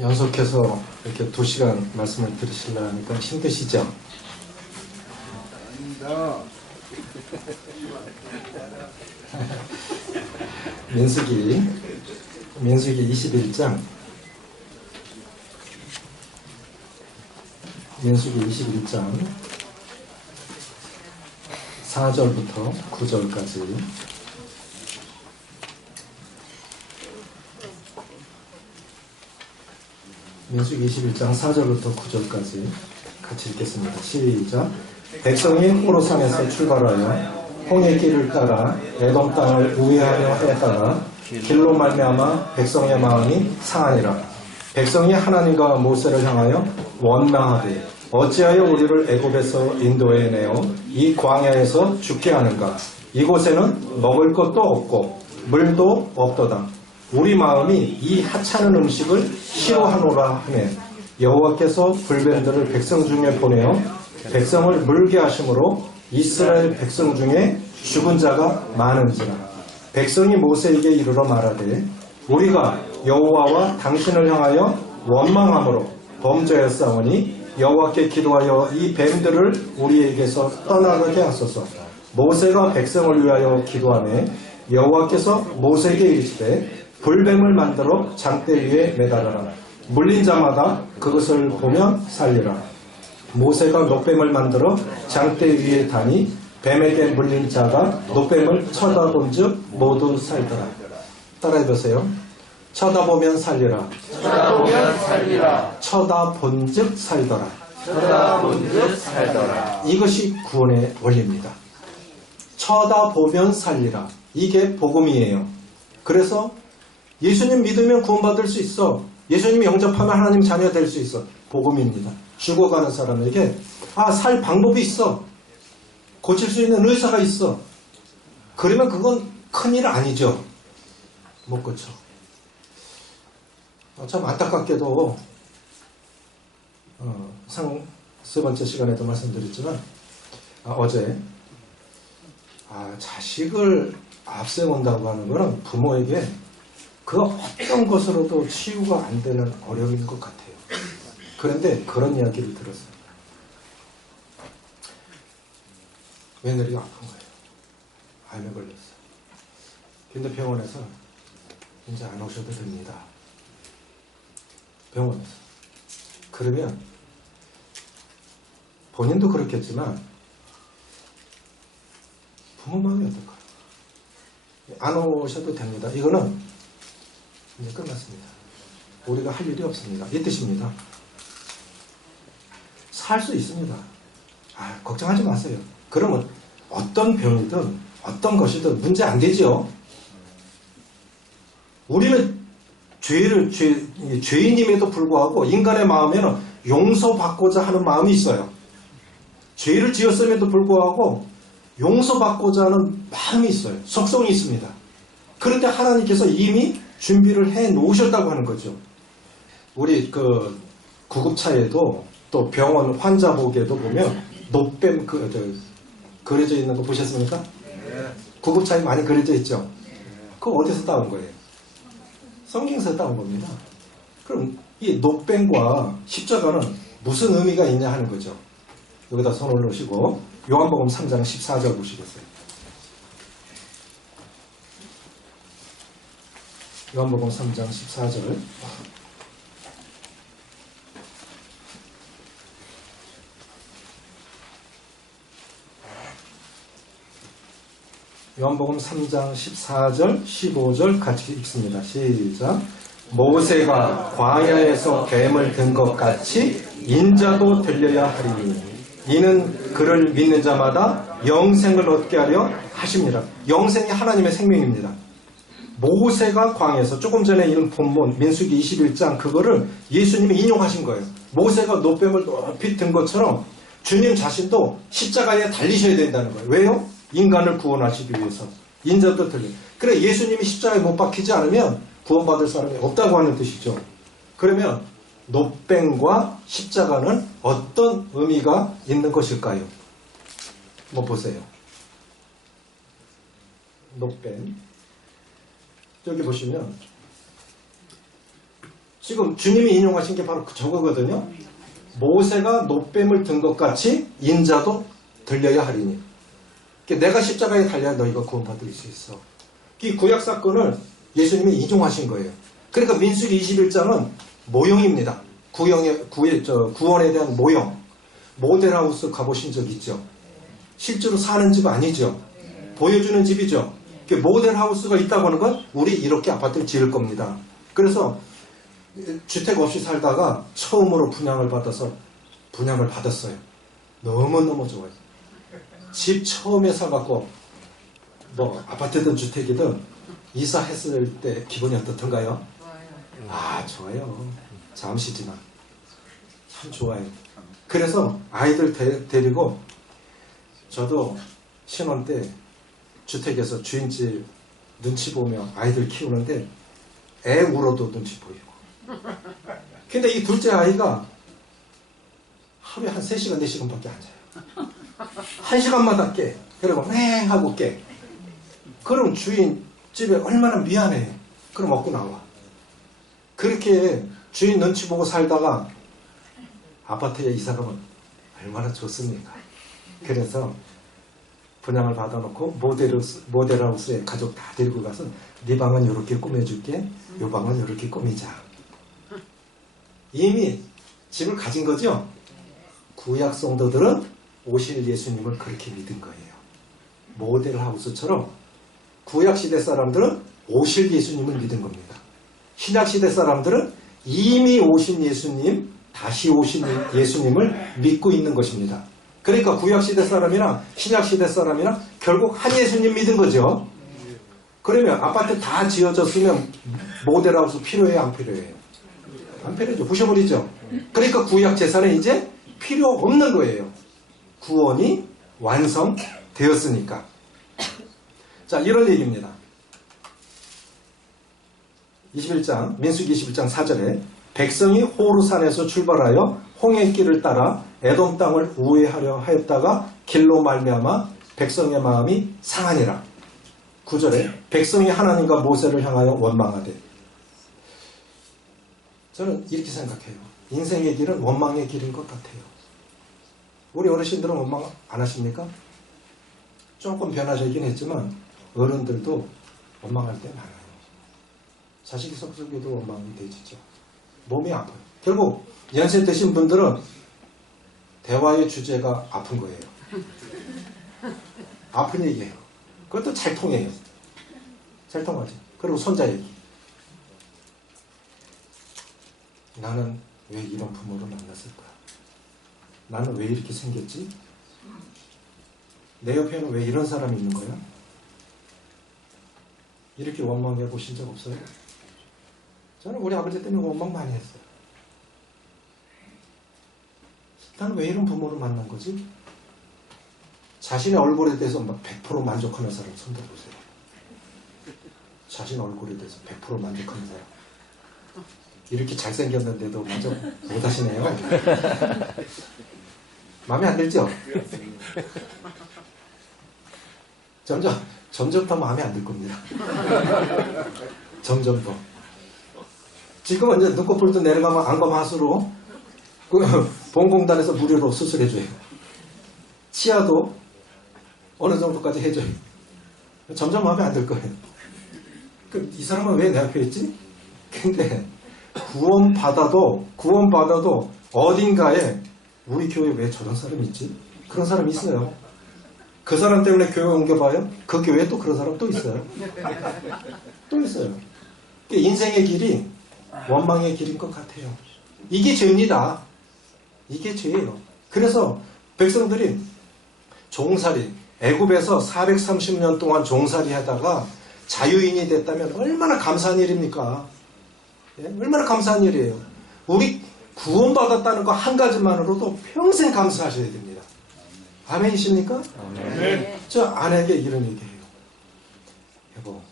연속해서 이렇게 2시간 말씀을 들으시려 하니까 힘드시죠? 아닙니다. 민수기 21장 민수기 21장 4절부터 9절까지 민수기 21장 4절부터 9절까지 같이 읽겠습니다. 시작. 백성이 호로산에서 출발하여 홍해 길을 따라 에돔 땅을 우회하려 하였다가 길로 말미암아 백성의 마음이 상하니라. 백성이 하나님과 모세를 향하여 원망하되 어찌하여 우리를 애굽에서 인도해 내어 이 광야에서 죽게 하는가. 이곳에는 먹을 것도 없고 물도 없도다. 우리 마음이 이 하찮은 음식을 싫어하노라 하며 여호와께서 불뱀들을 백성 중에 보내어 백성을 물게 하심으로 이스라엘 백성 중에 죽은 자가 많은지라. 백성이 모세에게 이르러 말하되 우리가 여호와와 당신을 향하여 원망함으로 범죄하였사오니 여호와께 기도하여 이 뱀들을 우리에게서 떠나게 하소서. 모세가 백성을 위하여 기도하며 여호와께서 모세에게 이르시되 불뱀을 만들어 장대 위에 매달아라. 물린 자마다 그것을 보면 살리라. 모세가 노뱀을 만들어 장대 위에 다니 뱀에게 물린 자가 노뱀을 쳐다본 즉 모두 살더라. 따라해보세요. 쳐다보면 살리라. 쳐다보면 살리라. 쳐다본 즉 살더라. 쳐다본 즉 살더라. 이것이 구원의 원리입니다. 쳐다보면 살리라. 이게 복음이에요. 그래서 예수님 믿으면 구원받을 수 있어. 예수님 영접하면 하나님 자녀 될 수 있어. 복음입니다. 죽어가는 사람에게 살 방법이 있어. 고칠 수 있는 의사가 있어. 그러면 그건 큰일 아니죠. 못 고쳐. 참 안타깝게도 세 번째 시간에도 말씀드렸지만 어제 자식을 앞세운다고 하는 것은 부모에게 그 어떤 것으로도 치유가 안 되는 어려움인 것 같아요. 그런데 그런 이야기를 들었어요. 며느리가 아픈 거예요. 암에 걸렸어요. 근데 병원에서 이제 안 오셔도 됩니다. 병원에서. 그러면 본인도 그렇겠지만 부모 마음이 어떨까요? 안 오셔도 됩니다. 이거는 이제 끝났습니다. 우리가 할 일이 없습니다. 이 뜻입니다. 살 수 있습니다. 걱정하지 마세요. 그러면 어떤 병이든 어떤 것이든 문제 안 되죠. 우리는 죄인임에도 불구하고 인간의 마음에는 용서받고자 하는 마음이 있어요. 죄를 지었음에도 불구하고 용서받고자 하는 마음이 있어요. 속성이 있습니다. 그런데 하나님께서 이미 준비를 해 놓으셨다고 하는 거죠. 우리 구급차에도 또 병원 환자복에도 보면 노뱀 그려져 있는 거 보셨습니까? 구급차에 많이 그려져 있죠. 그거 어디서 따온 거예요? 성경에서 따온 겁니다. 그럼 이 노뱀과 십자가는 무슨 의미가 있냐 하는 거죠. 여기다 손을 놓으시고 요한복음 3장 14절 보시겠어요? 요한복음 3장 14절. 요한복음 3장 14절, 15절 같이 읽습니다. 시작. 모세가 광야에서 뱀을 든 것 같이 인자도 들려야 하리니 이는 그를 믿는 자마다 영생을 얻게 하려 하십니다. 영생이 하나님의 생명입니다. 모세가 광야에서 조금 전에 읽은 본문 민수기 21장 그거를 예수님이 인용하신 거예요. 모세가 노뱀을 높이 든 것처럼 주님 자신도 십자가에 달리셔야 된다는 거예요. 왜요? 인간을 구원하시기 위해서. 인자도 들려. 그래 예수님이 십자가에 못 박히지 않으면 구원받을 사람이 없다고 하는 뜻이죠. 그러면 노뱀과 십자가는 어떤 의미가 있는 것일까요? 보세요. 노뱀. 여기 보시면 지금 주님이 인용하신 게 바로 저거거든요. 모세가 노뱀을 든 것 같이 인자도 들려야 하리니. 그러니까 내가 십자가에 달려야 너희가 구원받을 수 있어. 이 구약 사건을 예수님이 인용하신 거예요. 그러니까 민수기 21장은 모형입니다. 구원에 대한 모형. 모델하우스 가보신 적 있죠? 실제로 사는 집 아니죠? 보여주는 집이죠? 모델하우스가 있다고 하는 건 우리 이렇게 아파트를 지을 겁니다. 그래서 주택 없이 살다가 처음으로 분양을 받았어요. 너무너무 좋아요. 집 처음에 사갖고 뭐 아파트든 주택이든 이사했을 때 기분이 어떻던가요? 아, 좋아요. 잠시지만 참 좋아요. 그래서 아이들 데리고 저도 신혼 때 주택에서 주인집 눈치 보며 아이들 키우는데 애 울어도 눈치 보이고. 근데 이 둘째 아이가 하루에 한 3시간, 4시간밖에 안 자요. 1시간마다 깨. 그리고 맹 하고 깨. 그럼 주인 집에 얼마나 미안해. 그럼 먹고 나와. 그렇게 주인 눈치 보고 살다가 아파트에 이사 가면 얼마나 좋습니까? 그래서 분양을 받아놓고 모델하우스에 가족 다 데리고 가서 네 방은 이렇게 꾸며줄게. 이 방은 이렇게 꾸미자. 이미 집을 가진 거죠? 구약 성도들은 오실 예수님을 그렇게 믿은 거예요. 모델하우스처럼 구약 시대 사람들은 오실 예수님을 믿은 겁니다. 신약 시대 사람들은 이미 오신 예수님, 다시 오신 예수님을 믿고 있는 것입니다. 그러니까 구약 시대 사람이랑 신약 시대 사람이랑 결국 한 예수님 믿은 거죠. 그러면 아파트 다 지어졌으면 모델하우스 필요해요, 안 필요해요? 안 필요하죠. 부셔버리죠. 그러니까 구약 제사는 이제 필요 없는 거예요. 구원이 완성되었으니까. 자, 이런 얘기입니다. 21장, 민수기 21장 4절에 백성이 호르산에서 출발하여 홍해길을 따라 에돔 땅을 우회하려 하였다가 길로 말미암아 백성의 마음이 상하니라. 9절에 백성이 하나님과 모세를 향하여 원망하되. 저는 이렇게 생각해요. 인생의 길은 원망의 길인 것 같아요. 우리 어르신들은 원망 안 하십니까? 조금 변화되긴 했지만 어른들도 원망할 때 많아요. 자식이 속속에도 원망이 되지죠. 몸이 아파요. 결국 연세 드신 분들은 대화의 주제가 아픈 거예요. 아픈 얘기예요. 그것도 잘 통해요. 잘 통하죠. 그리고 손자 얘기. 나는 왜 이런 부모를 만났을까? 나는 왜 이렇게 생겼지? 내 옆에는 왜 이런 사람이 있는 거야? 이렇게 원망해 보신 적 없어요? 저는 우리 아버지 때문에 원망 많이 했어요. 나는 왜 이런 부모를 만난 거지? 자신의 얼굴에 대해서 100% 만족하는 사람 손 들어보세요. 자신 얼굴에 대해서 100% 만족하는 사람. 이렇게 잘생겼는데도 만족 못하시네요. 마음에 안 들죠? 점점 더 마음에 안 들 겁니다. 점점 더. 지금은 이제 눈꺼풀도 내려가면 안검하수로 보험공단에서 무료로 수술해줘요. 치아도 어느 정도까지 해줘요. 점점 마음에 안 들 거예요. 이 사람은 왜 내 앞에 있지? 근데 구원받아도 어딘가에 우리 교회에 왜 저런 사람이 있지? 그런 사람이 있어요. 그 사람 때문에 교회 옮겨봐요. 그 교회에 또 그런 사람 또 있어요. 또 있어요. 인생의 길이 원망의 길인 것 같아요. 이게 죄입니다. 이게 죄예요. 그래서 백성들이 종살이, 애굽에서 430년 동안 종살이 하다가 자유인이 됐다면 얼마나 감사한 일입니까? 예? 얼마나 감사한 일이에요. 우리 구원받았다는 거 한 가지만으로도 평생 감사하셔야 됩니다. 아멘이십니까? 네. 저 아내에게 이런 얘기해요. 여보,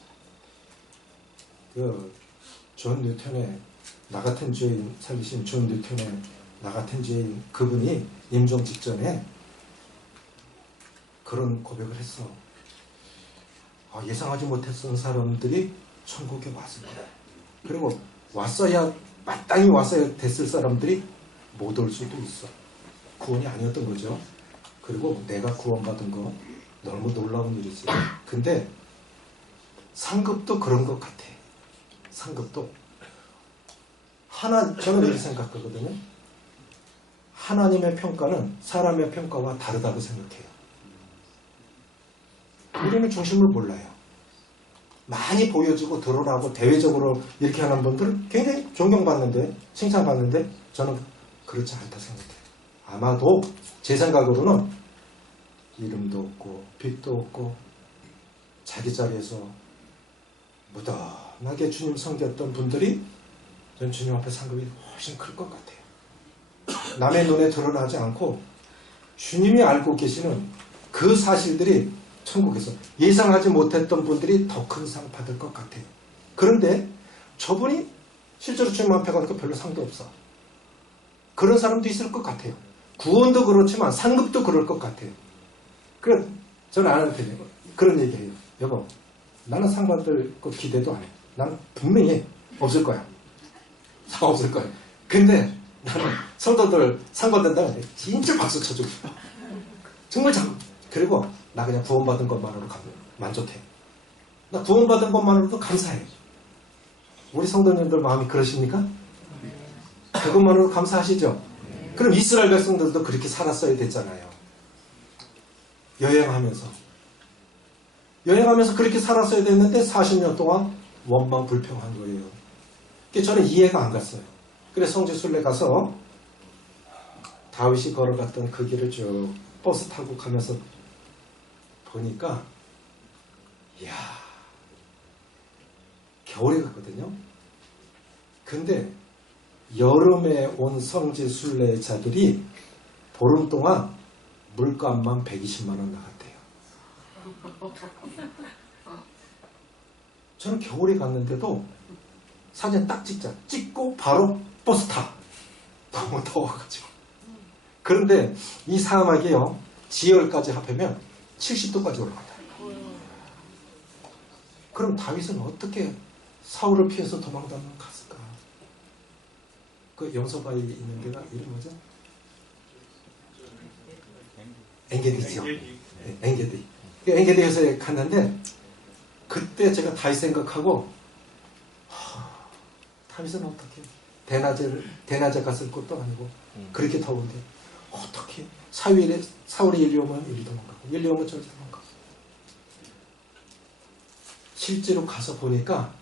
존 뉴턴의 나 같은 죄인 살리신 존 뉴턴의 나 같은 죄인 그분이 임종 직전에 그런 고백을 했어. 예상하지 못했던 사람들이 천국에 왔습니다. 그리고 왔어야 마땅히 왔어야 됐을 사람들이 못 올 수도 있어. 구원이 아니었던 거죠. 그리고 내가 구원받은 거 너무 놀라운 일이지. 근데 상급도 그런 것 같아. 상급도 저는 이렇게 생각하거든요. 하나님의 평가는 사람의 평가와 다르다고 생각해요. 우리는 중심을 몰라요. 많이 보여주고 드러나고 대외적으로 이렇게 하는 분들은 굉장히 존경받는데, 칭찬받는데 저는 그렇지 않다 생각해요. 아마도 제 생각으로는 이름도 없고 빚도 없고 자기 자리에서 무던하게 주님 섬겼던 분들이 전 주님 앞에 상급이 훨씬 클 것 같아요. 남의 눈에 드러나지 않고 주님이 알고 계시는 그 사실들이 천국에서 예상하지 못했던 분들이 더 큰 상 받을 것 같아요. 그런데 저분이 실제로 주님 앞에 가니까 별로 상도 없어. 그런 사람도 있을 것 같아요. 구원도 그렇지만 상급도 그럴 것 같아요. 그래, 저는 안 하는 편이에요. 그런 얘기해요. 여보, 나는 상 받을 거 기대도 안 해. 나는 분명히 없을 거야. 상 없을 거야. 근데 나는 성도들 상 받는다면 진짜 박수 쳐주고 싶어. 정말 그리고 나 그냥 구원받은 것만으로 만족해. 나 구원받은 것만으로도 감사해. 우리 성도님들 마음이 그러십니까? 그것만으로 감사하시죠? 그럼 이스라엘 백성들도 그렇게 살았어야 됐잖아요. 여행하면서 그렇게 살았어야 됐는데 40년 동안 원망 불평한 거예요. 저는 이해가 안 갔어요. 그래서 성지순례 가서 다윗이 걸어갔던 그 길을 쭉 버스 타고 가면서 보니까 이야, 겨울에 갔거든요. 근데 여름에 온 성지순례자들이 보름 동안 물값만 120만 원 나갔대요. 저는 겨울에 갔는데도 사진 딱 찍고 바로 버스 타. 너무 더워가지고. 그런데 이 사막이요, 지열까지 합하면 70도까지 올라간다. 그럼 다윗은 어떻게 사울을 피해서 도망다만 갔을까? 그 염소바위 있는 데가 이름 뭐죠? 엔게디죠. 네, 엔게디. 엔게디에서 갔는데 그때 제가 다윗 생각하고 다윗은 어떻게 대낮에 갔을 것도 아니고 그렇게 더운데 어떻게 사울이 일리 오면 일리 도망가고 일리 오면 저리 도망가고. 실제로 가서 보니까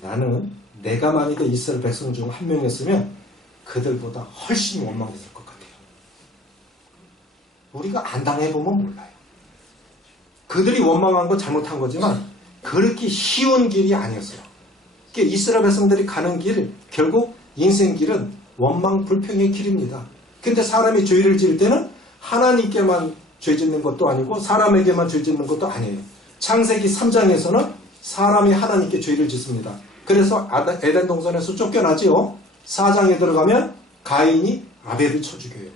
나는 내가 만약에 이스라엘 백성 중 한 명이었으면 그들보다 훨씬 원망했을 것 같아요. 우리가 안 당해보면 몰라요. 그들이 원망한 건 잘못한 거지만 그렇게 쉬운 길이 아니었어요. 이스라엘 백성들이 가는 길, 결국 인생 길은 원망 불평의 길입니다. 근데 사람이 죄를 지을 때는 하나님께만 죄 짓는 것도 아니고 사람에게만 죄 짓는 것도 아니에요. 창세기 3장에서는 사람이 하나님께 죄를 짓습니다. 그래서 에덴 동산에서 쫓겨나지요. 4장에 들어가면 가인이 아벨을 쳐 죽여요.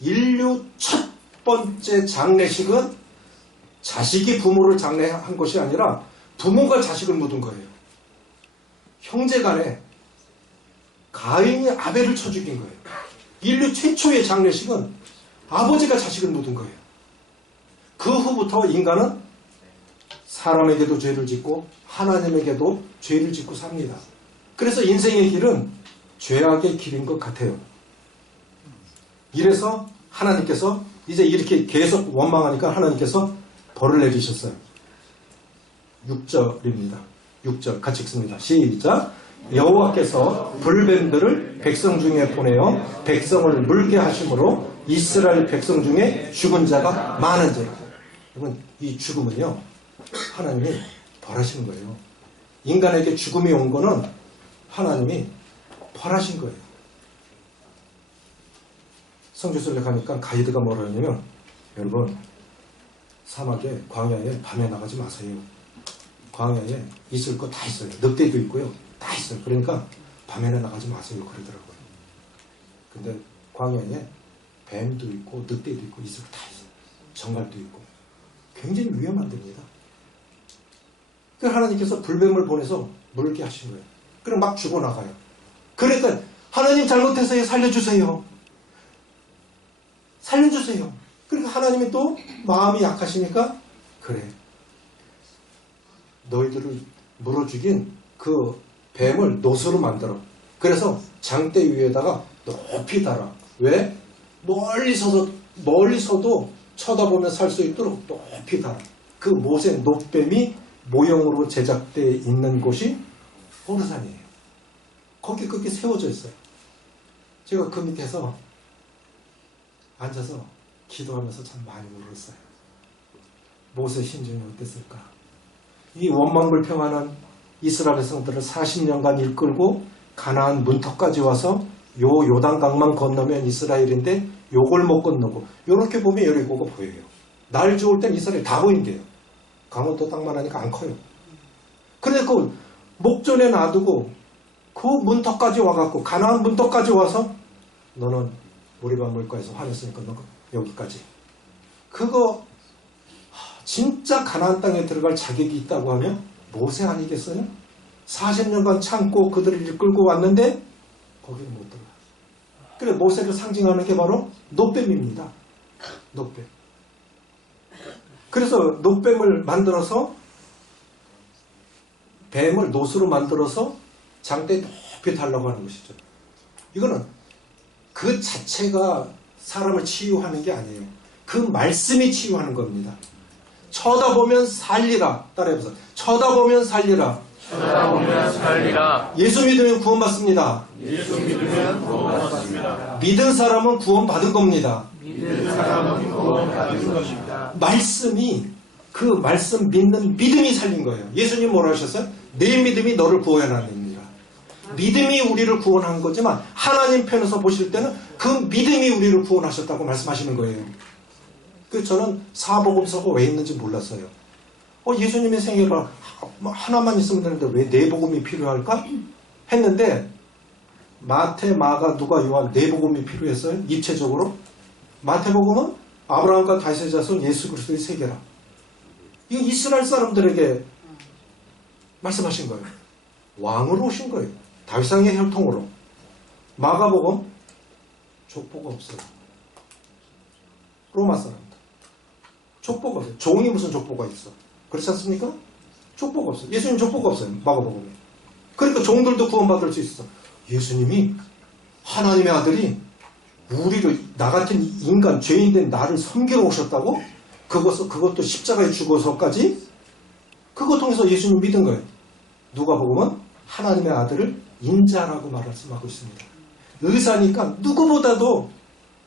인류 첫 번째 장례식은 자식이 부모를 장례한 것이 아니라 부모가 자식을 묻은 거예요. 형제간에 가인이 아벨을 쳐 죽인 거예요. 인류 최초의 장례식은 아버지가 자식을 묻은 거예요. 그 후부터 인간은 사람에게도 죄를 짓고 하나님에게도 죄를 짓고 삽니다. 그래서 인생의 길은 죄악의 길인 것 같아요. 이래서 하나님께서 이제 이렇게 계속 원망하니까 하나님께서 벌을 내리셨어요. 6절입니다. 6절 같이 읽습니다. 시작. 여호와께서 불뱀들을 백성 중에 보내어 백성을 물게 하심으로 이스라엘 백성 중에 죽은 자가 많은지라. 여러분, 이 죽음은요, 하나님이 벌하신 거예요. 인간에게 죽음이 온 거는 하나님이 벌하신 거예요. 성지순례 가니까 가이드가 뭐라 하냐면, 여러분, 사막에 광야에 밤에 나가지 마세요. 광야에 있을 거 다 있어요. 늑대도 있고요. 다 있어요. 그러니까 밤에는 나가지 마세요. 그러더라고요. 근데 광야에 뱀도 있고 늑대도 있고 있을 거 다 있어요. 정갈도 있고 굉장히 위험한 데입니다. 그래서 하나님께서 불뱀을 보내서 물게 하신 거예요. 그럼 막 죽어나가요. 그러니까 하나님 잘못해서 살려주세요. 살려주세요. 그러니까 하나님이 또 마음이 약하시니까 그래. 너희들을 물어 죽인 그 뱀을 노수로 만들어. 그래서 장대 위에다가 높이 달아. 왜? 멀리서도 쳐다보며 살 수 있도록 높이 달아. 그 모세 노뱀이 모형으로 제작되어 있는 곳이 호르산이에요. 거기 그렇게 세워져 있어요. 제가 그 밑에서 앉아서 기도하면서 참 많이 울었어요. 모세 심정이 어땠을까? 이 원망불평하는 이스라엘 백성들을 40년간 이끌고 가나안 문턱까지 와서 요단강만 건너면 이스라엘인데 요걸 못 건너고 이렇게 보면 여리고가 보여요. 날 좋을 땐 이스라엘 다 보인대요. 강원도 땅만 하니까 안 커요. 그런데 그 목전에 놔두고 그 문턱까지 와갖고 가나안 문턱까지 와서 너는 우리가 물가에서 화냈으니까 너 여기까지. 그거 진짜 가나안 땅에 들어갈 자격이 있다고 하면 모세 아니겠어요? 40년간 참고 그들을 이끌고 왔는데 거기는 못 들어가요. 그래 모세를 상징하는 게 바로 노뱀입니다. 노뱀. 그래서 노뱀을 만들어서 뱀을 노수로 만들어서 장대에 높이 달라고 하는 것이죠. 이거는 그 자체가 사람을 치유하는 게 아니에요. 그 말씀이 치유하는 겁니다. 쳐다보면 살리라. 따라해보세요. 쳐다보면 살리라. 쳐다보면 살리라. 예수 믿으면 구원받습니다. 예수 믿으면 구원받습니다. 믿은 사람은 구원받은 겁니다. 믿는 사람은 구원받은 것입니다. 말씀이 그 말씀 믿는 믿음이 살린 거예요. 예수님 뭐라 하셨어요? 내 믿음이 너를 구원하느니라. 믿음이 우리를 구원한 거지만 하나님 편에서 보실 때는 그 믿음이 우리를 구원하셨다고 말씀하시는 거예요. 그래서 저는 사복음서가 왜 있는지 몰랐어요. 예수님의 생애가 하나만 있으면 되는데 왜 네 복음이 필요할까? 했는데 마태, 마가, 누가, 요한 네 복음이 필요했어요. 입체적으로. 마태복음은 아브라함과 다윗의 자손 예수 그리스도의 세계라. 이거 이스라엘 사람들에게 말씀하신 거예요. 왕으로 오신 거예요. 다윗상의 혈통으로. 마가복음 족보가 없어요. 로마 사람들. 족보가 없어요. 종이 무슨 족보가 있어. 그렇지 않습니까? 족보가 없어요. 예수님 족보가 없어요. 마가복음에. 그러니까 종들도 구원받을 수 있어. 예수님이 하나님의 아들이 우리를 나 같은 인간 죄인된 나를 섬기러 오셨다고? 그것도 십자가에 죽어서까지 그거 통해서 예수님 믿은 거예요. 누가복음은 하나님의 아들을 인자라고 말씀하고 있습니다. 의사니까 누구보다도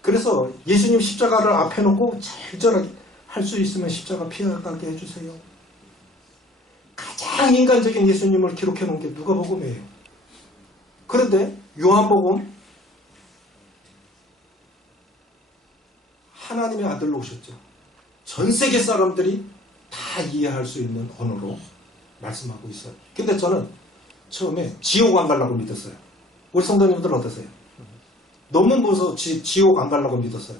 그래서 예수님 십자가를 앞에 놓고 절절하게 할 수 있으면 십자가 피하게 해주세요. 가장 인간적인 예수님을 기록해 놓은 게 누가복음이에요. 그런데 요한복음 하나님의 아들로 오셨죠. 전 세계 사람들이 다 이해할 수 있는 언어로 말씀하고 있어요. 근데 저는 처음에 지옥 안 가려고 믿었어요. 우리 성도님들 어떠세요? 너무 무서워 지옥 안 가려고 믿었어요.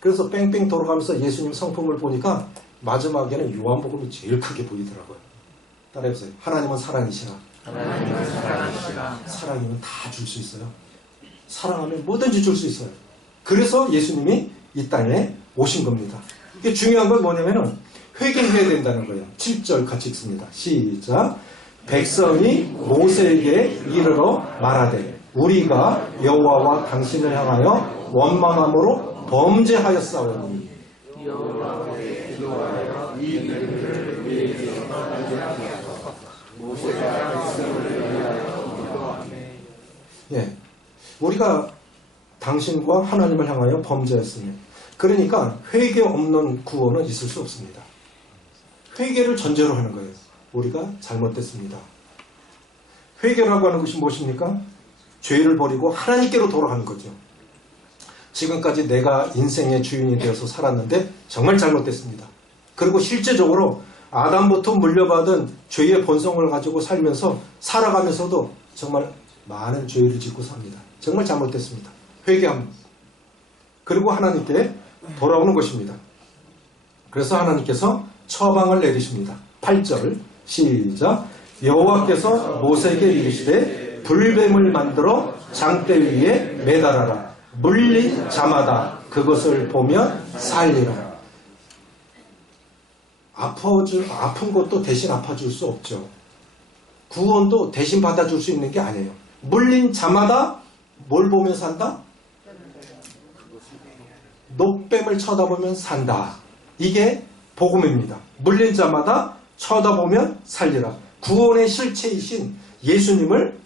그래서 뺑뺑 돌아가면서 예수님 성품을 보니까 마지막에는 요한복음이 제일 크게 보이더라고요. 따라해보세요. 하나님은 사랑이시라. 하나님은 사랑이시라. 사랑이면 다 줄 수 있어요. 사랑하면 뭐든지 줄 수 있어요. 그래서 예수님이 이 땅에 오신 겁니다. 이게 중요한 건 뭐냐면은 회개해야 된다는 거예요. 7절 같이 읽습니다. 시작. 백성이 모세에게 이르러 말하되 우리가 여호와와 당신을 향하여 원망함으로 범죄하였사오니 여호와께 기도하여 이 일들을 위해서 모세가 백성을 위하여 기도하매. 예, 우리가 당신과 하나님을 향하여 범죄했으며 그러니까 회개 없는 구원은 있을 수 없습니다. 회개를 전제로 하는 거예요. 우리가 잘못됐습니다. 회개라고 하는 것이 무엇입니까? 죄를 버리고 하나님께로 돌아가는 거죠. 지금까지 내가 인생의 주인이 되어서 살았는데 정말 잘못됐습니다. 그리고 실제적으로 아담부터 물려받은 죄의 본성을 가지고 살면서 살아가면서도 정말 많은 죄를 짓고 삽니다. 정말 잘못됐습니다. 회개합니다. 그리고 하나님께 돌아오는 것입니다. 그래서 하나님께서 처방을 내리십니다. 8절 시작. 여호와께서 모세에게 이르시되 불뱀을 만들어 장대 위에 매달아라. 물린 자마다 그것을 보면 살리라. 아픈 것도 대신 아파줄 수 없죠. 구원도 대신 받아줄 수 있는 게 아니에요. 물린 자마다 뭘 보면 산다? 노뱀을 쳐다보면 산다. 이게 복음입니다. 물린 자마다 쳐다보면 살리라. 구원의 실체이신 예수님을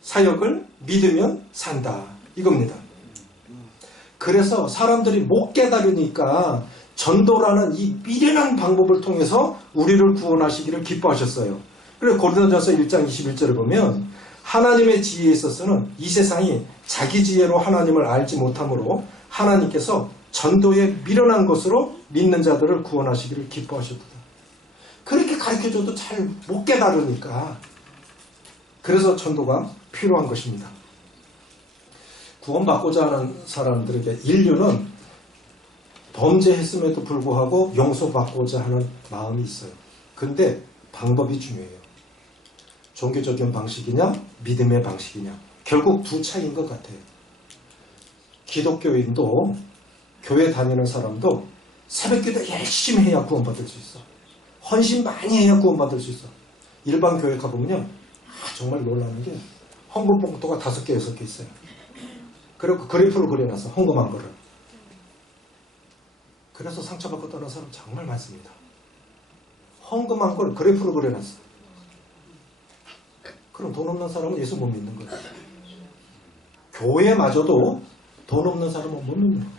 사역을 믿으면 산다. 이겁니다. 그래서 사람들이 못 깨달으니까 전도라는 이 미련한 방법을 통해서 우리를 구원하시기를 기뻐하셨어요. 그래서 고린도전서 1장 21절을 보면 하나님의 지혜에 있어서는 이 세상이 자기 지혜로 하나님을 알지 못하므로 하나님께서 전도에 미련한 것으로 믿는 자들을 구원하시기를 기뻐하셨다. 그렇게 가르쳐줘도 잘 못 깨달으니까 그래서 전도가 필요한 것입니다. 구원받고자 하는 사람들에게 인류는 범죄했음에도 불구하고 용서받고자 하는 마음이 있어요. 근데 방법이 중요해요. 종교적인 방식이냐 믿음의 방식이냐 결국 두 차이인 것 같아요. 기독교인도 교회 다니는 사람도 새벽기도 열심히 해야 구원받을 수 있어. 헌신 많이 해야 구원받을 수 있어. 일반 교회 가보면요 정말 놀라는 게 헌금 봉투가 5개 6개 있어요. 그리고 그래프를 그려놨어. 헌금한 거를. 그래서 상처받고 떠난 사람 정말 많습니다. 헌금한 걸 그래프로 그려놨어. 그럼 돈 없는 사람은 예수 못 믿는 거예요. 교회마저도 돈 없는 사람은 못 믿는 거예요.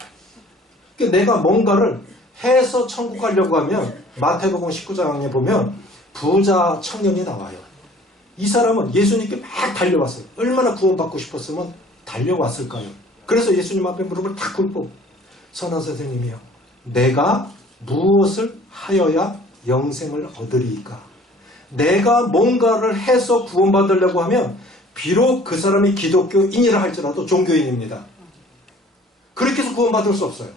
그러니까 내가 뭔가를 해서 천국 가려고 하면 마태복음 19장에 보면 부자 청년이 나와요. 이 사람은 예수님께 막 달려왔어요. 얼마나 구원받고 싶었으면 달려왔을까요? 그래서 예수님 앞에 무릎을 탁 꿇고 선한 선생님이요. 내가 무엇을 하여야 영생을 얻으리이까? 내가 뭔가를 해서 구원받으려고 하면 비록 그 사람이 기독교인이라 할지라도 종교인입니다. 그렇게 해서 구원받을 수 없어요.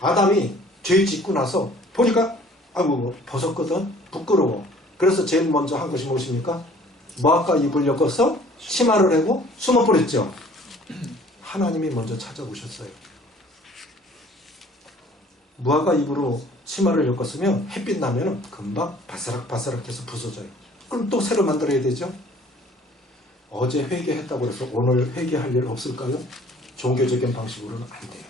아담이 죄 짓고 나서 보니까 아이고 벗었거든 부끄러워. 그래서 제일 먼저 한 것이 무엇입니까? 모아까 입을 엮어서 치마를 하고 숨어버렸죠. 하나님이 먼저 찾아오셨어요. 무화과 잎으로 치마를 엮었으면 햇빛 나면 금방 바스락바스락해서 부서져요. 그럼 또 새로 만들어야 되죠. 어제 회개했다고 해서 오늘 회개할 일 없을까요? 종교적인 방식으로는 안 돼요.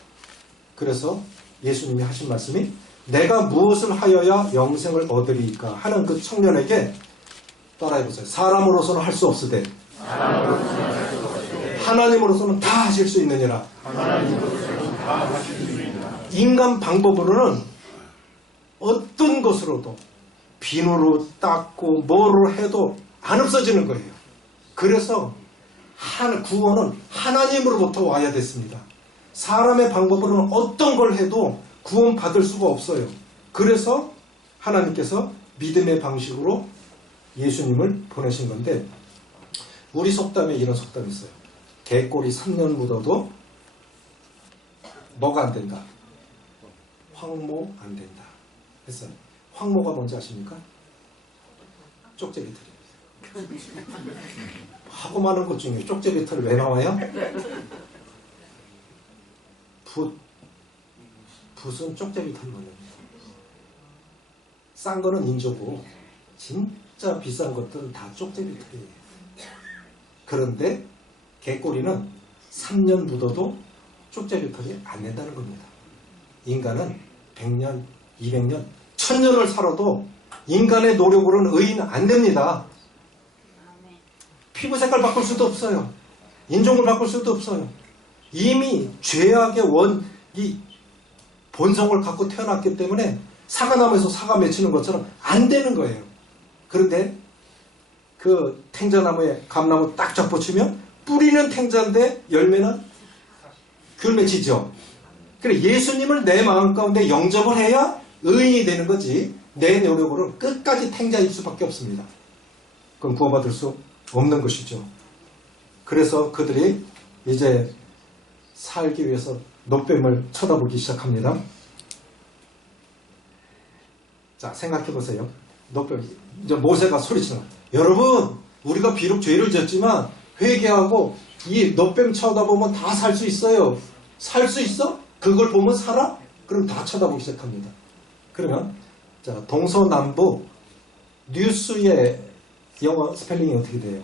그래서 예수님이 하신 말씀이 내가 무엇을 하여야 영생을 얻으리까 하는 그 청년에게 따라해보세요. 사람으로서는 할 수 없으되 하나님으로서는 다 하실 수 있느니라. 인간 방법으로는 어떤 것으로도 비누로 닦고 뭐로 해도 안 없어지는 거예요. 그래서 구원은 하나님으로부터 와야 됐습니다. 사람의 방법으로는 어떤 걸 해도 구원받을 수가 없어요. 그래서 하나님께서 믿음의 방식으로 예수님을 보내신 건데 우리 속담에 이런 속담이 있어요. 개꼬리 3년 묻어도 뭐가 안 된다? 황모 안 된다. 했어요. 황모가 뭔지 아십니까? 쪽제비털입니다. 하고 많은 것 중에 쪽제비털이 왜 나와요? 붓은 쪽제비털이 많습니다. 싼 거는 인조고 진짜 비싼 것들은 다 쪽제비털이에요. 그런데 개꼬리는 3년 묻어도 쪽제비털이 안 된다는 겁니다. 인간은 100년, 200년, 1000년을 살아도 인간의 노력으로는 의인은 안 됩니다. 피부 색깔 바꿀 수도 없어요. 인종을 바꿀 수도 없어요. 이미 죄악의 이 본성을 갖고 태어났기 때문에 사과나무에서 사과 맺히는 것처럼 안 되는 거예요. 그런데 그 탱자나무에 감나무 딱 접붙이면 뿌리는 탱자인데 열매는 귤 맺히죠. 그래 예수님을 내 마음 가운데 영접을 해야 의인이 되는 거지 내 노력으로는 끝까지 탱자일 수밖에 없습니다. 그럼 구원받을 수 없는 것이죠. 그래서 그들이 이제 살기 위해서 노뱀을 쳐다보기 시작합니다. 자 생각해 보세요. 노뱀 이제 모세가 소리치는 여러분 우리가 비록 죄를 졌지만 회개하고 이 너뱀 쳐다보면 다 살 수 있어요. 살 수 있어? 그걸 보면 살아? 그럼 다 쳐다보기 시작합니다. 그러면 자, 동서남북 뉴스의 영어 스펠링이 어떻게 돼요?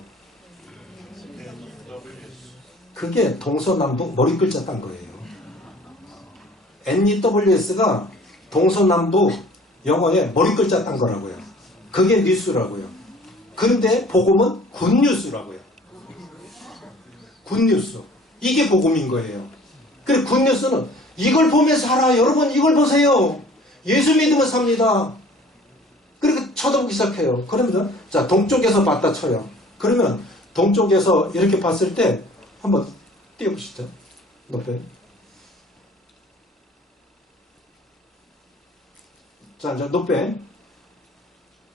그게 동서남북 머리 글자 딴 거예요. NEWS가 동서남북 영어에 머리 글자 딴 거라고요. 그게 뉴스라고요. 그런데 복음은 굿뉴스라고요. 굿뉴스. 이게 복음인 거예요. 그래 굿뉴스는 이걸 보면서 살아. 여러분 이걸 보세요. 예수 믿으면 삽니다. 그렇게 쳐다보기 시작해요. 그러면 자 동쪽에서 봤다 쳐요. 그러면 동쪽에서 이렇게 봤을 때 한번 띄워보시죠. 높여. 자 이제 높여.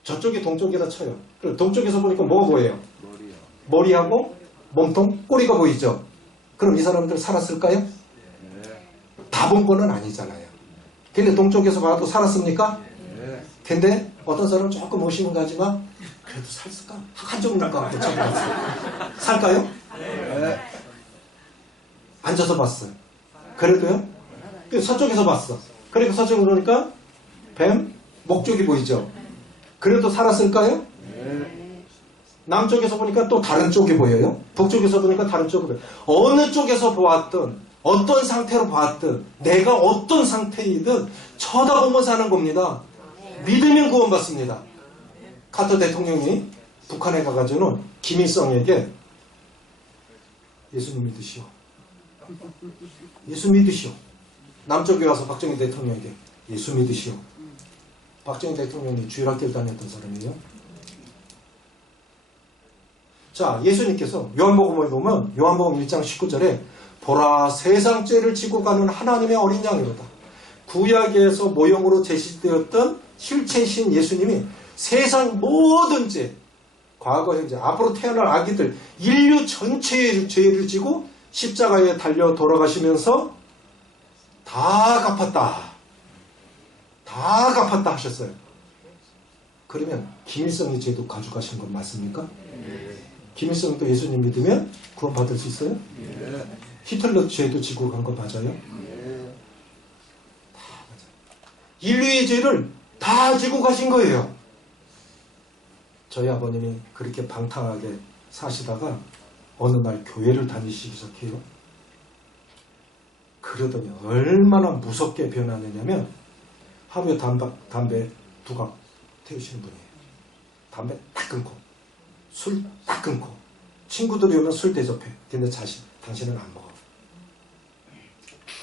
저쪽이 동쪽이라 쳐요. 그럼 동쪽에서 보니까 뭐가 보여요? 머리하고 몸통, 꼬리가 보이죠? 그럼 이 사람들 살았을까요? 다 본 거는 아니잖아요. 근데 동쪽에서 봐도 살았습니까? 근데 어떤 사람은 조금 의심은 가지만 그래도 살까? 한쪽 눈 감고 쳐다봤어요. 살까요? 앉아서 봤어요. 그래도요? 서쪽에서 봤어. 그러니까 서쪽으로 보니까 뱀, 목쪽이 보이죠? 그래도 살았을까요? 남쪽에서 보니까 또 다른 쪽이 보여요. 북쪽에서 보니까 다른 쪽이 보여요. 어느 쪽에서 보았든 어떤 상태로 봤든 내가 어떤 상태이든 쳐다보면 사는 겁니다. 믿으면 구원받습니다. 카터 대통령이 북한에 가가지고는 김일성에게 예수님 믿으시오. 예수 믿으시오. 남쪽에 와서 박정희 대통령에게 예수 믿으시오. 박정희 대통령이 주일학교를 다녔던 사람이에요. 자, 예수님께서 요한복음을 보면 요한복음 1장 19절에 보라 세상 죄를 지고 가는 하나님의 어린 양이로다. 구약에서 모형으로 제시되었던 실체이신 예수님이 세상 모든 죄, 과거, 현재, 앞으로 태어날 아기들, 인류 전체의 죄를 지고 십자가에 달려 돌아가시면서 다 갚았다. 다 갚았다 하셨어요. 그러면 김일성의 죄도 가져가신 건 맞습니까? 김일성도 예수님 믿으면 구원받을 수 있어요? 히틀러 죄도 지고 간 거 맞아요? 다 맞아요. 인류의 죄를 다 지고 가신 거예요. 저희 아버님이 그렇게 방탕하게 사시다가 어느 날 교회를 다니시기 시작해요. 그러더니 얼마나 무섭게 변하느냐면 하루에 담배 2갑 태우시는 분이에요. 담배 딱 끊고 술 딱 끊고 친구들이 오면 술 대접해. 근데 당신은 안 먹어.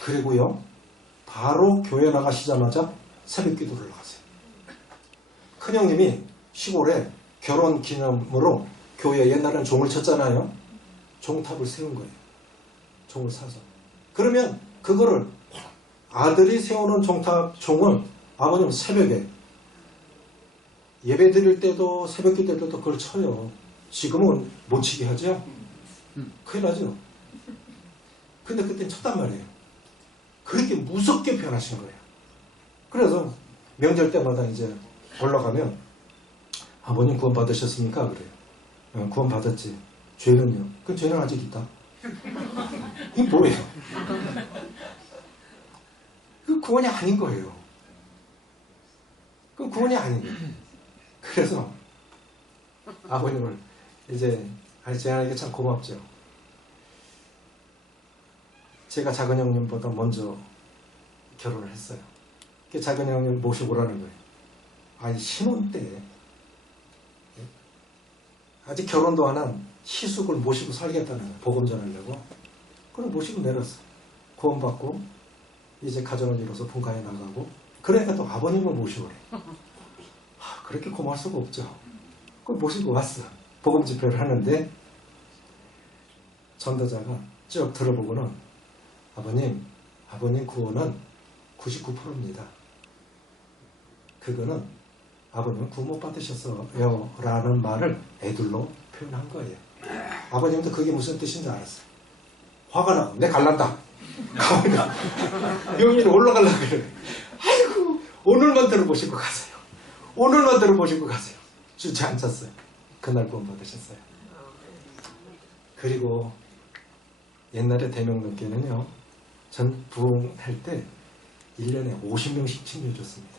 그리고요 바로 교회 나가시자마자 새벽 기도를 나가세요. 큰형님이 시골에 결혼 기념으로 교회에 옛날에는 종을 쳤잖아요. 종탑을 세운 거예요. 종을 사서. 그러면 그거를 아들이 세우는 종을 아버님은 새벽에 예배 드릴 때도 새벽 기도 때도 그걸 쳐요. 지금은 못 치게 하죠. 큰일 나죠. 근데 그때는 쳤단 말이에요. 그렇게 무섭게 변하신 거예요. 그래서 명절 때마다 이제 올라가면 아버님 구원 받으셨습니까? 그래요. 구원 받았지. 죄는요? 그 죄는 아직 있다. 이게 뭐예요? 그 구원이 아닌 거예요. 그 구원이 아니에요. 그래서 아버님을 이제 제 아내에게 참 고맙죠. 제가 작은 형님보다 먼저 결혼을 했어요. 그 작은 형님 모시고 오라는 거예요. 아니 신혼 때 아직 결혼도 안 한 시숙을 모시고 살겠다는 거예요. 복음 전하려고. 그럼 모시고 내렸어. 구원받고 이제 가정을 이뤄서 분가에 나가고 그러니까 또 아버님을 모시오래. 그렇게 고마울 수가 없죠. 그걸 모시고 왔어. 복음 집회를 하는데 전도자가 쭉 들어보고는 아버님 구원은 99%입니다. 그거는 아버님은 구원 못 받으셨어요 라는 말을 애들로 표현한 거예요. 아버님도 그게 무슨 뜻인지 알았어요. 화가 나고 내 갈란다. 영인이 올라가려고 그래. 아이고 오늘만 들어보시고 가세요. 오늘만 들어보시고 가세요. 주저앉았어요. 그날 구원 받으셨어요. 그리고 옛날에 대명동교는요, 전 부흥할 때 1년에 50명씩 침례줬습니다.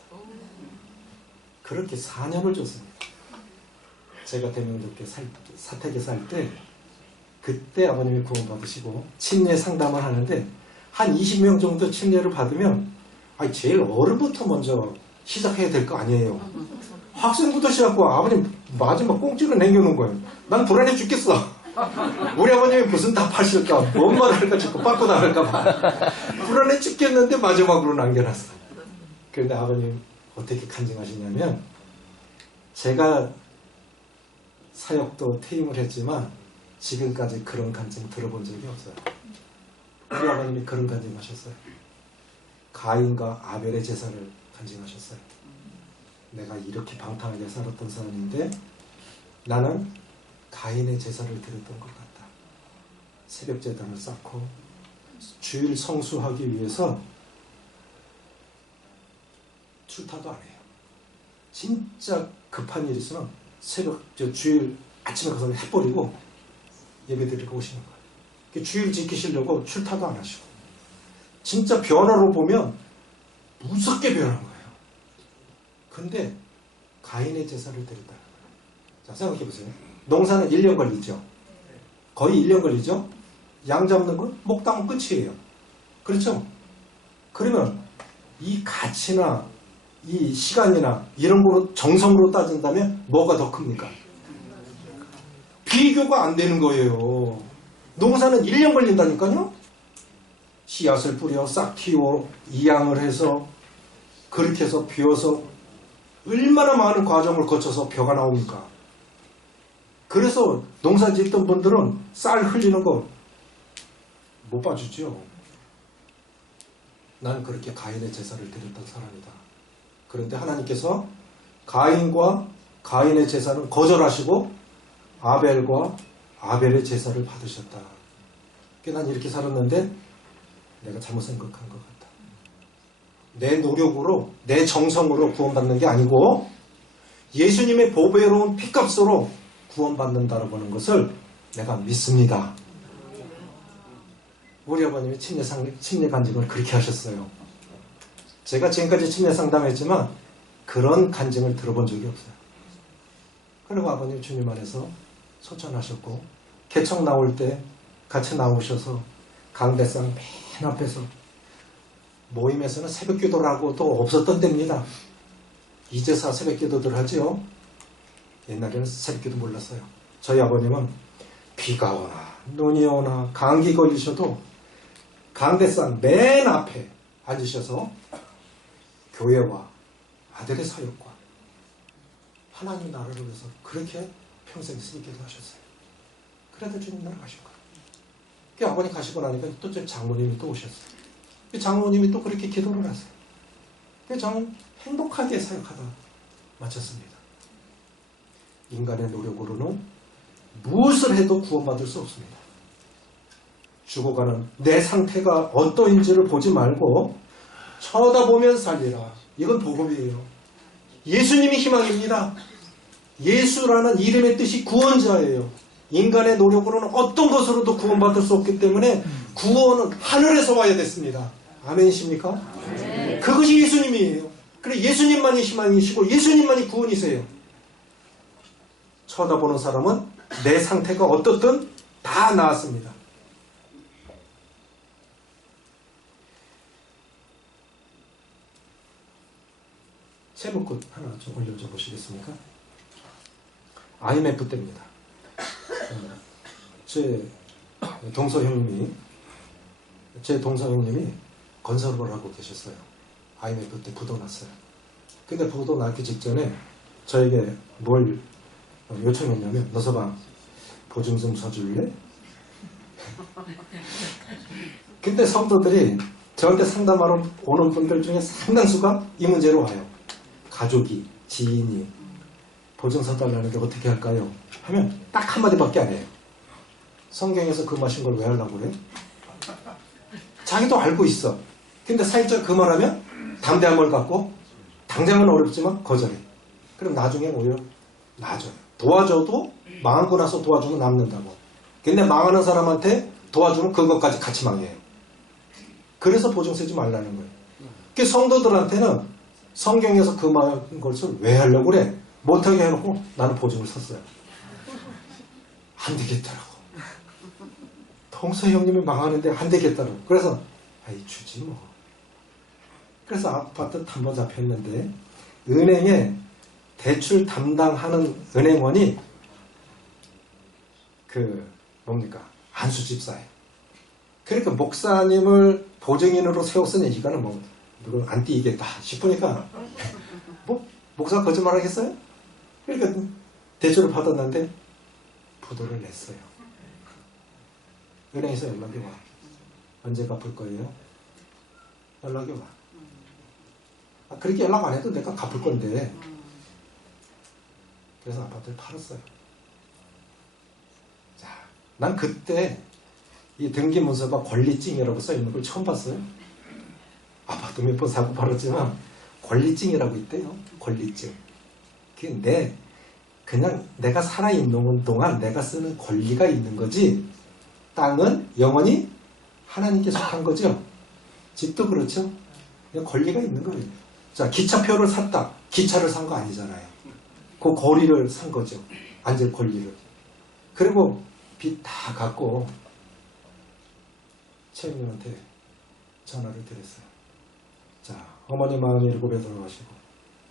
그렇게 4년을 줬습니다. 제가 대명동교 사택에 살 때 그때 아버님이 구원받으시고 침례 상담을 하는데 한 20명 정도 침례를 받으면 제일 어른부터 먼저 시작해야 될 거 아니에요. 학생부터 시작하고 아버님 마지막 꽁지를 남겨놓은 거예요. 난 불안해 죽겠어. 우리 아버님이 무슨 답하실까, 뭔 말을 할까, 자꾸 빠꾸 나갈까 봐 불안해 죽겠는데 마지막으로 남겨놨어. 그런데 아버님 어떻게 간증하시냐면, 제가 사역도 퇴임을 했지만 지금까지 그런 간증 들어본 적이 없어요. 우리 아버님이 그런 간증하셨어요. 가인과 아벨의 제사를 간증하셨어요. 내가 이렇게 방탕하게 살았던 사람인데 나는 가인의 제사를 드렸던 것 같다. 새벽 제단을 쌓고 주일 성수하기 위해서 출타도 안 해요. 진짜 급한 일 있으면 주일 아침에 가서 해버리고 예배드리고 오시는 거예요. 주일 지키시려고 출타도 안 하시고, 진짜 변화로 보면 무섭게 변한 거예요. 근데 가인의 제사를 드렸다는 거예요. 자, 생각해 보세요. 농사는 1년 걸리죠. 거의 1년 걸리죠. 양 잡는 건 목담은 끝이에요. 그렇죠? 그러면 이 가치나 이 시간이나 이런 거로 정성으로 따진다면 뭐가 더 큽니까? 비교가 안 되는 거예요. 농사는 1년 걸린다니까요. 씨앗을 뿌려 싹 키워 이양을 해서 그렇게 해서 비워서 얼마나 많은 과정을 거쳐서 벼가 나옵니까? 그래서 농사 짓던 분들은 쌀 흘리는 거 못 봐주죠. 나는 그렇게 가인의 제사를 드렸던 사람이다. 그런데 하나님께서 가인과 가인의 제사는 거절하시고 아벨과 아벨의 제사를 받으셨다. 난 이렇게 살았는데 내가 잘못 생각한 것 같다. 내 노력으로, 내 정성으로 구원받는 게 아니고 예수님의 보배로운 피값으로 구원받는다라고 하는 것을 내가 믿습니다. 우리 아버님이 침례 간증을 그렇게 하셨어요. 제가 지금까지 침례 상담했지만 그런 간증을 들어본 적이 없어요. 그리고 아버님 주님 안에서 소천하셨고, 개척 나올 때 같이 나오셔서 강대상 맨 앞에서, 모임에서는 새벽 기도라고도 없었던 때입니다. 이제서 새벽 기도들 하지요. 옛날에는 새벽 기도 몰랐어요. 저희 아버님은 비가 오나 눈이 오나 감기 걸리셔도 강대상 맨 앞에 앉으셔서 교회와 아들의 사역과 하나님 나라를 위해서 그렇게 평생 쓰기도 하셨어요. 그래도 주님 나라 가신 거예요. 그 아버님 가시고 나니까 또 장모님이 또 오셨어요. 그 장모님이 또 그렇게 기도를 하세요. 그 저는 행복하게 사역하다 마쳤습니다. 인간의 노력으로는 무엇을 해도 구원받을 수 없습니다. 죽어가는 내 상태가 어떠인지를 보지 말고 쳐다보면 살리라. 이건 복음이에요. 예수님이 희망입니다. 예수라는 이름의 뜻이 구원자예요. 인간의 노력으로는 어떤 것으로도 구원받을 수 없기 때문에 구원은 하늘에서 와야 됐습니다. 아멘이십니까? 네. 그것이 예수님이에요. 그래, 예수님만이 희망이시고 예수님만이 구원이세요. 쳐다보는 사람은 내 상태가 어떻든 다 나았습니다. 제목꽃 하나 좀 올려줘 보시겠습니까? IMF 때입니다. 제 동서 형님이 건설을 하고 계셨어요. IMF 때 부도 났어요. 근데 부도 나기 직전에 저에게 뭘 요청했냐면, 너서방 보증 좀 서줄래? 근데 성도들이 저한테 상담하러 오는 분들 중에 상당수가 이 문제로 와요. 가족이, 지인이 보증 서달라는데 어떻게 할까요? 하면 딱 한마디밖에 안 해요. 성경에서 그 마신 걸 왜 하려고 그래? 자기도 알고 있어. 근데 살짝 그 말하면 담대함을 갖고 당장은 어렵지만 거절해. 그럼 나중에 오히려 나아져요. 도와줘도 망하고 나서 도와주면 남는다고. 근데 망하는 사람한테 도와주면 그것까지 같이 망해요. 그래서 보증 쓰지 말라는 거예요. 그 성도들한테는 성경에서 그 망한 것을 왜 하려고 그래? 못하게 해놓고 나는 보증을 섰어요. 안 되겠더라고. 동서 형님이 망하는데 안 되겠더라고. 그래서 아이 주지 뭐. 그래서 아파트 담보 잡혔는데 은행에 대출 담당하는 은행원이 뭡니까? 안수집사예요. 그러니까 목사님을 보증인으로 세웠으니 이거는 뭐 누군 안 띄겠다 싶으니까 뭐 목사 거짓말 하겠어요? 그러니까 대출을 받았는데 부도를 냈어요. 은행에서 연락이 와. 언제 갚을 거예요? 연락이 와. 그렇게 연락 안 해도 내가 갚을 건데. 그래서 아파트를 팔았어요. 자, 난 그때 이 등기 문서가 권리증이라고 써 있는 걸 처음 봤어요. 아파트 몇 번 사고 팔았지만 권리증이라고 있대요. 권리증. 그게 그냥 내가 살아있는 동안 내가 쓰는 권리가 있는 거지. 땅은 영원히 하나님께 속한 거죠. 집도 그렇죠. 그냥 권리가 있는 거예요. 자, 기차표를 샀다. 기차를 산 거 아니잖아요. 그 거리를 산 거죠. 앉을 권리를. 그리고 빚 다 갚고 채용님한테 전화를 드렸어요. 자, 어머니 47에 돌아가시고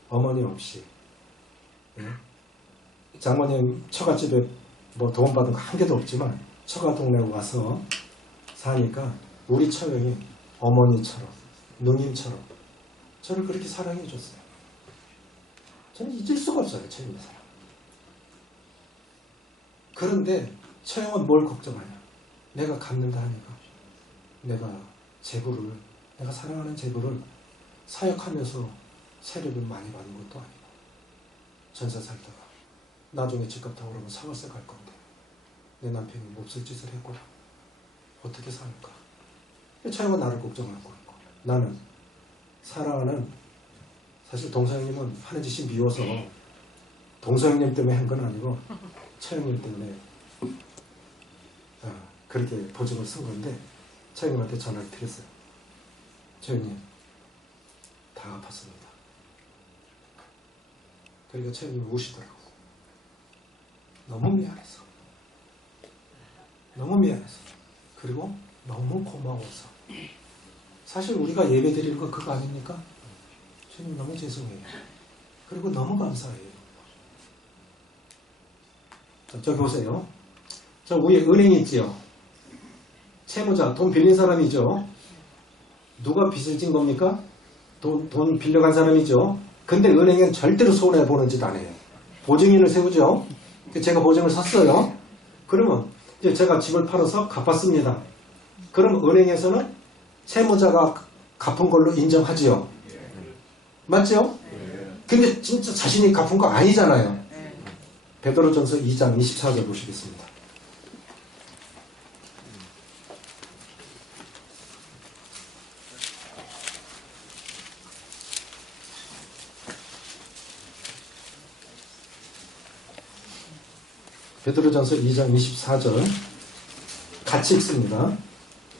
어머니 없이 장모님 처갓집에 뭐 도움 받은 거 한 개도 없지만 처가 동네 와서 사니까 우리 처형이 어머니처럼 누님처럼 저를 그렇게 사랑해 줬어요. 저는 잊을 수가 없어요. 처형의 사랑. 그런데 처형은 뭘 걱정하냐? 내가 갚는다 하니까 내가 사랑하는 재물을 사역하면서 세력을 많이 받는 것도 아니고 전세 살다가 나중에 집값 다 오르면 사과세 갈 건데 내 남편이 몹쓸 짓을 했구나. 어떻게 살까? 처형은 나를 걱정하고 있고 나는 사랑하는 사실 동서형님은 하는 짓이 미워서 동서형님 때문에 한 건 아니고 처형님 때문에 그렇게 보증을 쓴 건데 처형님한테 전화를 드렸어요. 처형님 다 갚았습니다. 그러니까 처형님이 우시더라고. 너무 미안해서 그리고 너무 고마워서 사실 우리가 예배 드리는 거 그거 아닙니까? 주님 너무 죄송해요. 그리고 너무 감사해요. 자, 저기 보세요. 저 위에 은행 있지요. 채무자, 돈 빌린 사람이죠. 누가 빚을 진 겁니까? 돈 빌려간 사람이죠. 근데 은행은 절대로 손해보는 짓 안 해요. 보증인을 세우죠. 제가 보증을 샀어요. 그러면 이제 제가 집을 팔아서 갚았습니다. 그럼 은행에서는 채무자가 갚은 걸로 인정하지요. 맞죠? 근데 진짜 자신이 갚은 거 아니잖아요. 베드로전서 2장 24절 보시겠습니다. 베드로전서 2장 24절 같이 읽습니다.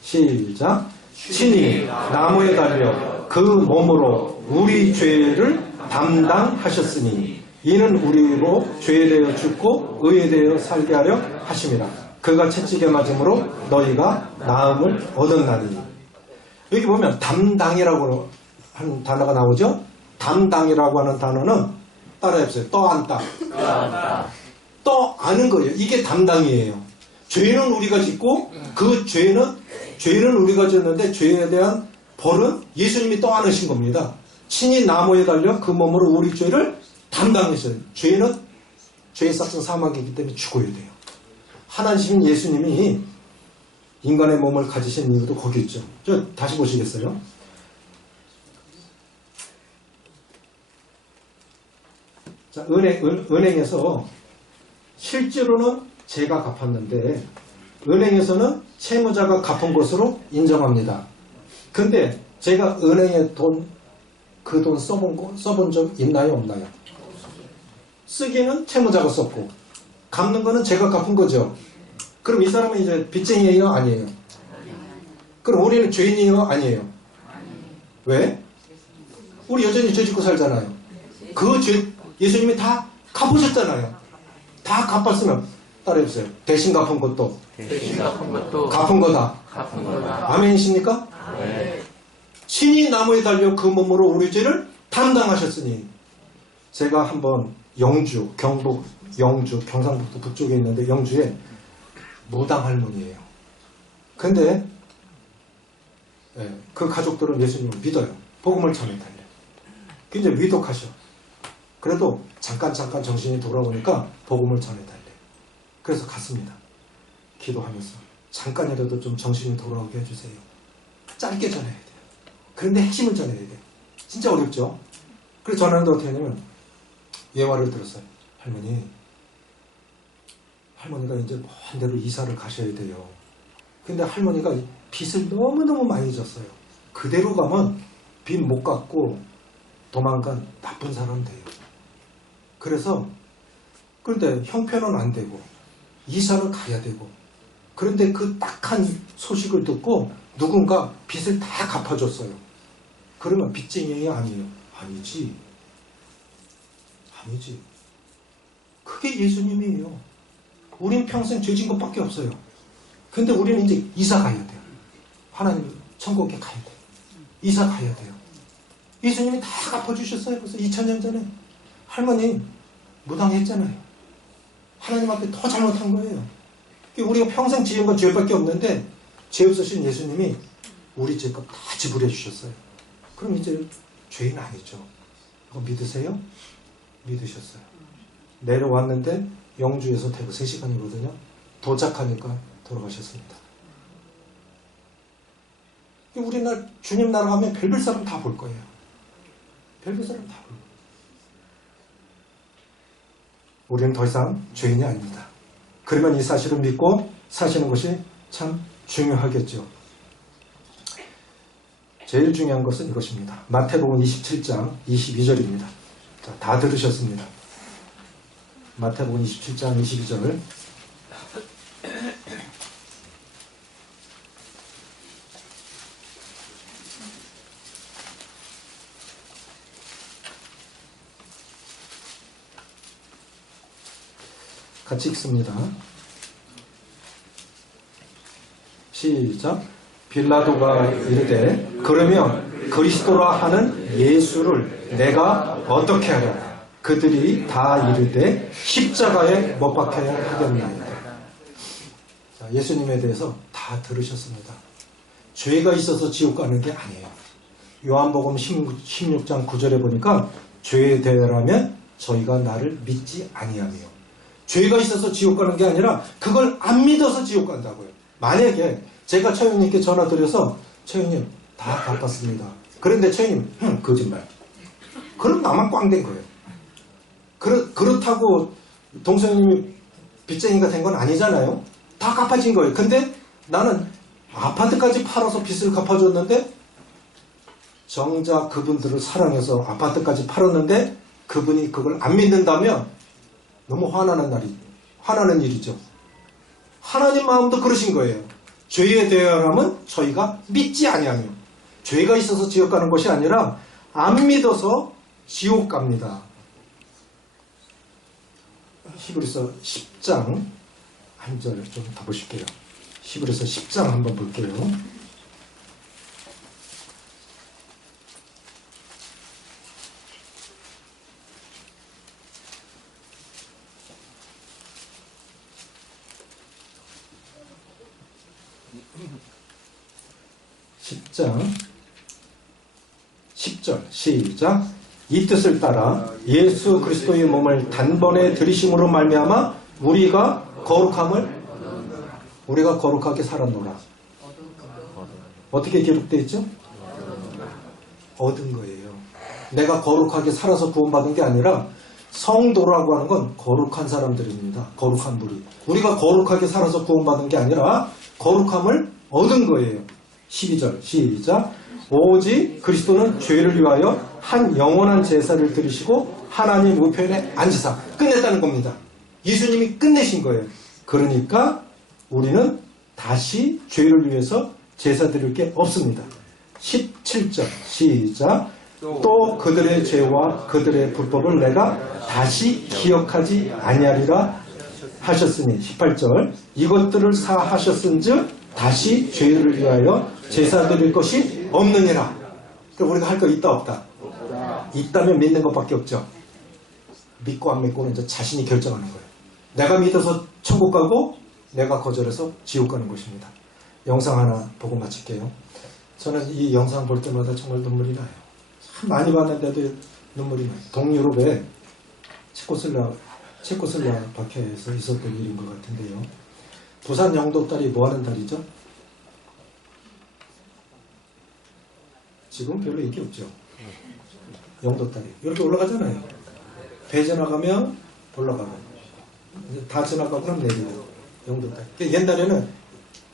시작. 친히 나무에 달려 그 몸으로 우리 죄를 담당하셨으니 이는 우리로 죄에 대하여 죽고 의에 대하여 살게 하려 하심이라. 그가 채찍에 맞음으로 너희가 나음을 얻었나니. 여기 보면 담당이라고 하는 단어가 나오죠. 담당이라고 하는 단어는 따라해보세요. 떠안다. 떠아는 거예요. 이게 담당이에요. 죄는 우리가 짓고 그 죄는 우리가 지었는데 죄에 대한 벌은 예수님이 떠안으신 겁니다. 친히 나무에 달려 그 몸으로 우리 죄를 담당했어요. 죄의 싹은 사망이기 때문에 죽어야 돼요. 하나님이신 예수님이 인간의 몸을 가지신 이유도 거기 있죠. 저 다시 보시겠어요? 자, 은행에서 실제로는 제가 갚았는데 은행에서는 채무자가 갚은 것으로 인정합니다. 근데 제가 은행에 그 돈 써본 적 있나요? 없나요? 쓰기는 채무자가 썼고 갚는 거는 제가 갚은 거죠. 그럼 이 사람은 이제 빚쟁이에요? 아니에요? 그럼 우리는 죄인이에요? 아니에요? 왜? 우리 여전히 죄 짓고 살잖아요. 그 죄, 예수님이 다 갚으셨잖아요. 다 갚았으면 따라해보세요. 대신 갚은 것도 대신 갚은 것도 갚은 거다. 갚은 거다. 아멘이십니까? 네. 신이 나무에 달려 그 몸으로 우리 죄를 담당하셨으니. 제가 한번 영주, 경북, 영주, 경상북도 북쪽에 있는데 영주에 무당 할머니예요. 근데 그 가족들은 예수님을 믿어요. 복음을 전해달래. 굉장히 위독하셔. 그래도 잠깐 정신이 돌아오니까 복음을 전해달래. 그래서 갔습니다. 기도하면서 잠깐이라도 좀 정신이 돌아오게 해주세요. 짧게 전해야 돼요. 그런데 핵심을 전해야 돼요. 진짜 어렵죠? 그래서 전하는데 어떻게 하냐면 예화를 들었어요. 할머니가 이제 먼 데로 이사를 가셔야 돼요. 근데 할머니가 빚을 너무너무 많이 졌어요. 그대로 가면 빚 못 갚고 도망간 나쁜 사람 돼요. 그래서 그런데 형편은 안 되고 이사를 가야 되고 그런데 그 딱한 소식을 듣고 누군가 빚을 다 갚아줬어요. 그러면 빚쟁이에요? 아니에요? 아니지. 그게 예수님이에요. 우린 평생 죄진 것밖에 없어요. 근데 우리는 이제 이사 가야 돼요. 하나님 천국에 가야 돼요. 이사 가야 돼요. 예수님이 다 갚아주셨어요. 벌써 2000년 전에. 할머니 무당했잖아요. 하나님 앞에 더 잘못한 거예요. 우리가 평생 지은 건 죄밖에 없는데 죄 없으신 예수님이 우리 죄값 다 지불해 주셨어요. 그럼 이제 죄인 아니죠. 그거 믿으세요? 믿으셨어요. 내려왔는데 영주에서 대구 3시간이거든요. 도착하니까 돌아가셨습니다. 우리나라 주님 나라 가면 별별 사람 다 볼 거예요. 별별 사람 다 볼 거예요. 우리는 더 이상 죄인이 아닙니다. 그러면 이 사실을 믿고 사시는 것이 참 중요하겠죠. 제일 중요한 것은 이것입니다. 마태복음 27장 22절입니다. 자, 다 들으셨습니다. 마태복음 27장 22절. 같이 읽습니다. 시작. 빌라도가 이르되 그러면 그리스도라 하는 예수를 내가 어떻게 하랴? 그들이 다 이르되 십자가에 못 박혀야 하겠나이다. 예수님에 대해서 다 들으셨습니다. 죄가 있어서 지옥 가는 게 아니에요. 요한복음 16장 9절에 보니까 죄에 대하면 저희가 나를 믿지 아니하며, 죄가 있어서 지옥 가는 게 아니라 그걸 안 믿어서 지옥 간다고요. 만약에 제가 처형님께 전화 드려서 처형님 다 갚았습니다. 그런데 처형님 거짓말. 그럼 나만 꽝된 거예요. 그렇다고 동생님이 빚쟁이가 된 건 아니잖아요. 다 갚아진 거예요. 근데 나는 아파트까지 팔아서 빚을 갚아줬는데 정작 그분들을 사랑해서 아파트까지 팔았는데 그분이 그걸 안 믿는다면 너무 화나는 일이죠. 하나님 마음도 그러신 거예요. 죄에 대하여는 저희가 믿지 아니하며, 죄가 있어서 지옥 가는 것이 아니라 안 믿어서 지옥 갑니다. 히브리서 10장 한 절 좀 더 보실게요. 히브리서 10장 한번 볼게요. (10절) 시작. 이 뜻을 따라 예수 그리스도의 몸을 단번에 들이심으로 말미암아 우리가 거룩하게 살았노라. 어떻게 기록되어 있죠? 얻은 거예요. 내가 거룩하게 살아서 구원받은 게 아니라, 성도라고 하는 건 거룩한 사람들입니다. 거룩한 무리. 우리가 거룩하게 살아서 구원받은 게 아니라 거룩함을 얻은 거예요. 12절 시작. 오직 그리스도는 죄를 위하여 한 영원한 제사를 드리시고 하나님 우편에 앉으사. 끝냈다는 겁니다. 예수님이 끝내신 거예요. 그러니까 우리는 다시 죄를 위해서 제사 드릴 게 없습니다. 17절 시작. 또 그들의 죄와 그들의 불법을 내가 다시 기억하지 아니하리라 하셨으니 18절 이것들을 사하셨은즉 다시 죄를 위하여 제사 드릴 것이 없느니라. 그럼 우리가 할 거 있다 없다? 있다면 믿는 것밖에 없죠. 믿고 안 믿고는 이제 자신이 결정하는 거예요. 내가 믿어서 천국 가고 내가 거절해서 지옥 가는 것입니다. 영상 하나 보고 마칠게요. 저는 이 영상 볼 때마다 정말 눈물이 나요. 참 많이 봤는데도 눈물이 나요. 동유럽의 체코슬라바키아에서 있었던 일인 것 같은데요. 부산 영도달이 뭐하는 달이죠? 지금 별로 인기 없죠. 영도달이 이렇게 올라가잖아요. 배 지나가면 올라가고 다 지나가면 내리고 영도달. 옛날에는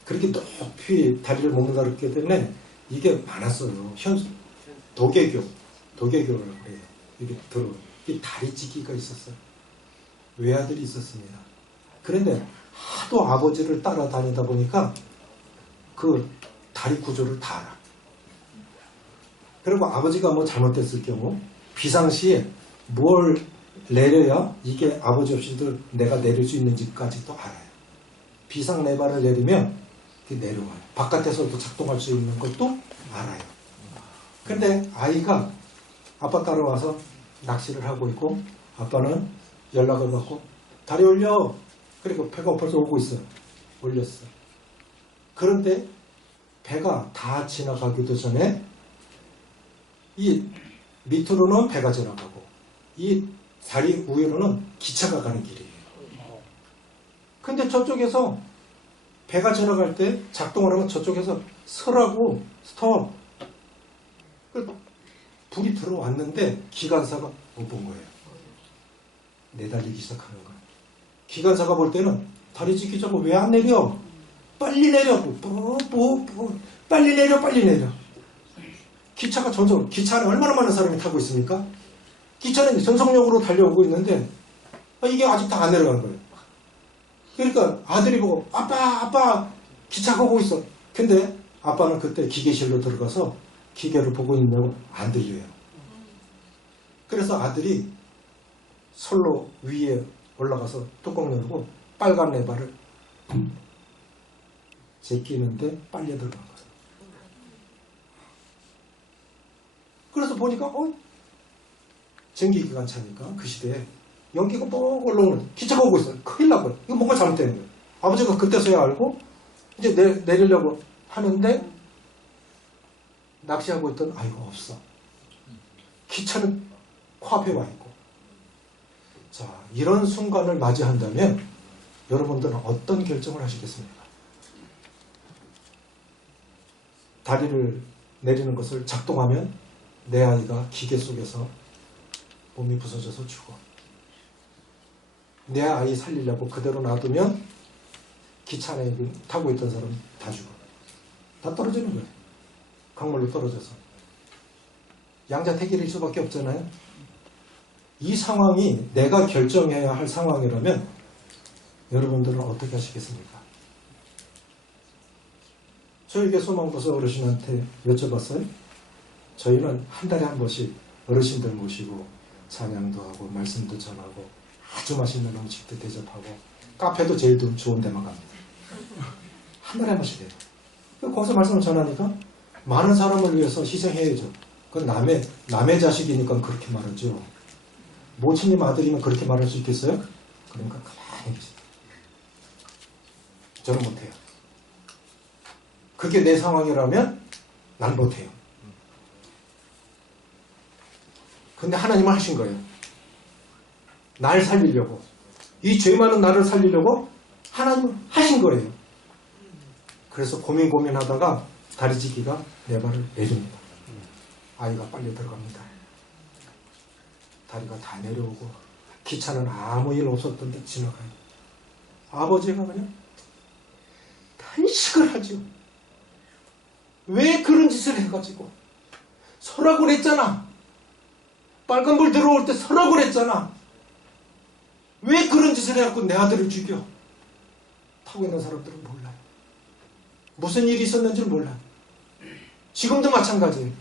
그렇게 높이 다리를 못 가르기 때문에 이게 많았어요. 도개교라고 해요. 이게 이 다리찢기가 있었어요. 외아들이 있었습니다. 그런데 하도 아버지를 따라다니다 보니까 그 다리 구조를 다 알아. 그리고 아버지가 뭐 잘못됐을 경우 비상시에 뭘 내려야 이게 아버지 없이도 내가 내릴 수 있는지까지도 알아요. 비상 레바를 내리면 내려와요. 바깥에서도 작동할 수 있는 것도 알아요. 근데 아이가 아빠 따라와서 낚시를 하고 있고 아빠는 연락을 받고 다리 올려. 그리고 배가 벌써 오고 있어요. 올렸어. 그런데 배가 다 지나가기도 전에 이 밑으로는 배가 지나가고 이 다리 위로는 기차가 가는 길이에요. 근데 저쪽에서 배가 지나갈 때 작동을 하면 저쪽에서 서라고 스톱. 불이 들어왔는데 기관사가 못 본 거예요. 내달리기 시작하는 거예요. 기관사가 볼 때는 다리 찢기자고 왜 안 내려? 빨리 내려. 빨리 내려. 기차가 기차 안에 얼마나 많은 사람이 타고 있습니까? 기차는 전속력으로 달려오고 있는데 이게 아직 다 안 내려가는 거예요. 그러니까 아들이 보고 아빠 기차가 오고 있어. 근데 아빠는 그때 기계실로 들어가서 기계를 보고 있냐고 안 들려요. 그래서 아들이 솔로 위에 올라가서 뚜껑 열고 빨간 레바를 제끼는데 빨려 들어간 거예요. 그래서 보니까 전기기관차니까 그 시대에 연기가 뻑 올라오는 기차가 오고 있어요. 큰일 나고요. 이거 뭔가 잘못된 거예요. 아버지가 그때서야 알고 이제 내리려고 하는데 낚시하고 있던 아이가 없어. 기차는 코앞에 와 있고. 자, 이런 순간을 맞이한다면 여러분들은 어떤 결정을 하시겠습니까? 다리를 내리는 것을 작동하면 내 아이가 기계 속에서 몸이 부서져서 죽어. 내 아이 살리려고 그대로 놔두면 기차 안에 타고 있던 사람 다 죽어. 다 떨어지는 거예요. 강물로 떨어져서. 양자택일일 수밖에 없잖아요. 이 상황이 내가 결정해야 할 상황이라면 여러분들은 어떻게 하시겠습니까? 저에게 소망보서 어르신한테 여쭤봤어요. 저희는 한 달에 한 번씩 어르신들 모시고 찬양도 하고 말씀도 전하고 아주 맛있는 음식도 대접하고 카페도 제일 좋은 데만 갑니다. 한 달에 한 번씩 해요. 거기서 말씀을 전하니까 많은 사람을 위해서 희생해야죠. 그건 남의 자식이니까 그렇게 말하죠. 모친님 아들이면 그렇게 말할 수 있겠어요? 그러니까 가만히 계세요. 저는 못해요. 그게 내 상황이라면 난 못해요. 근데 하나님은 하신 거예요. 날 살리려고. 이 죄 많은 나를 살리려고 하나님은 하신 거예요. 그래서 고민하다가 다리찢기가 내 발을 내립니다. 아이가 빨리 들어갑니다. 다리가 다 내려오고 기차는 아무 일 없었던데 지나가요. 아버지가 그냥 탄식을 하죠. 왜 그런 짓을 해가지고 서라고 그랬잖아. 빨간불 들어올 때 서라고 그랬잖아. 왜 그런 짓을 해갖고 내 아들을 죽여? 타고 있는 사람들은 몰라요. 무슨 일이 있었는지는 몰라요. 지금도 마찬가지예요.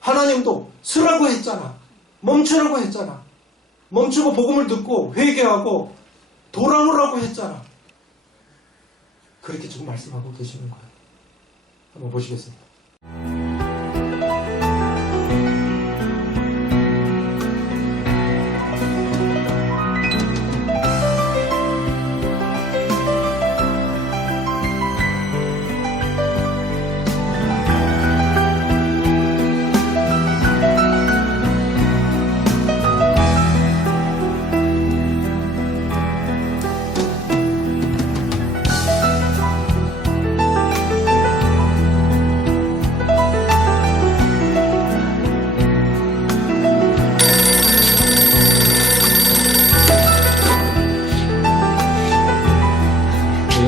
하나님도 쓰라고 했잖아. 멈추라고 했잖아. 멈추고 복음을 듣고 회개하고 돌아오라고 했잖아. 그렇게 지금 말씀하고 계시는 거예요. 한번 보시겠습니다.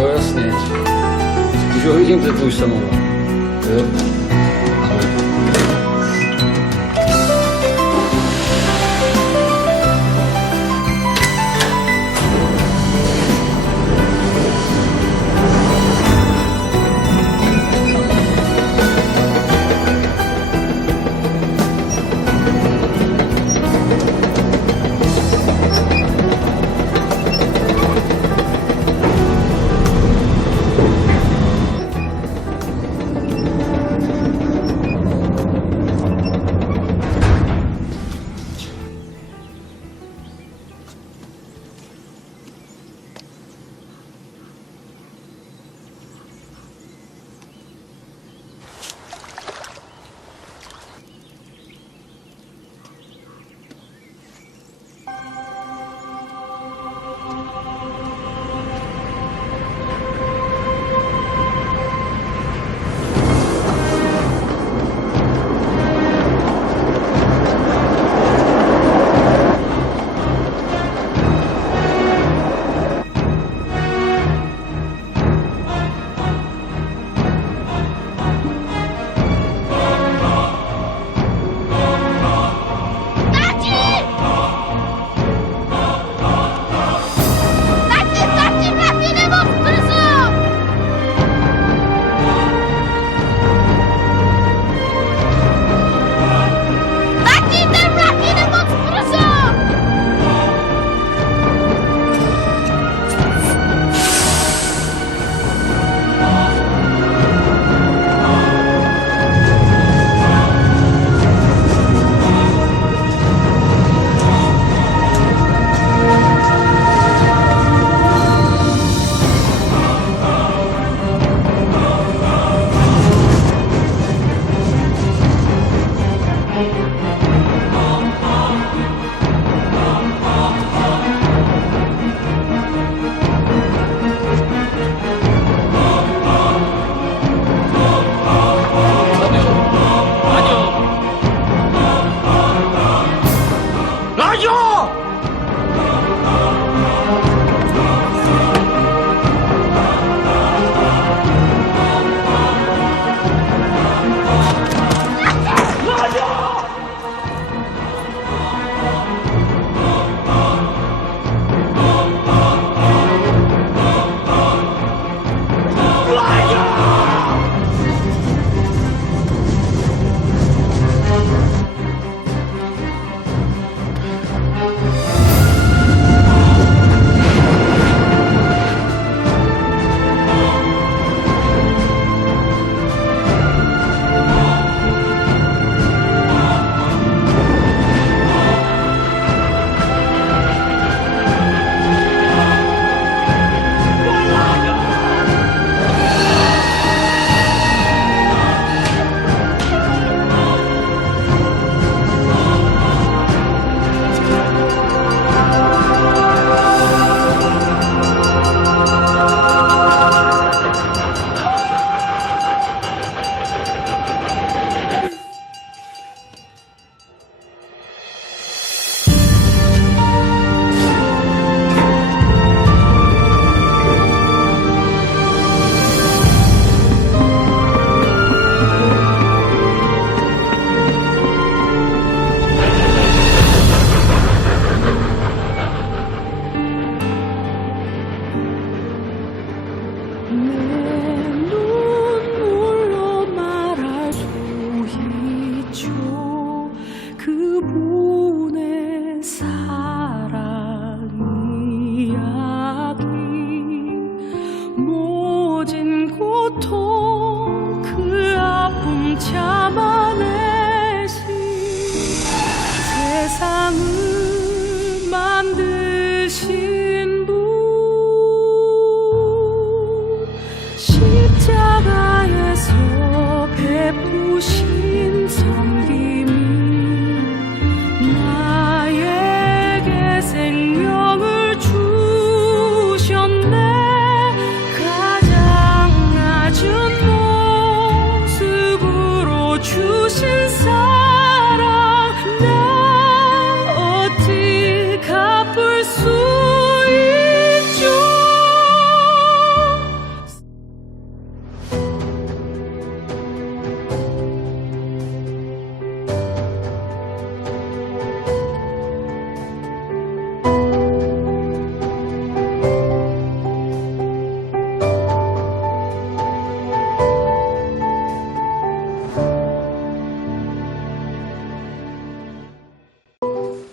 弱いですね。上品でどうしたのが。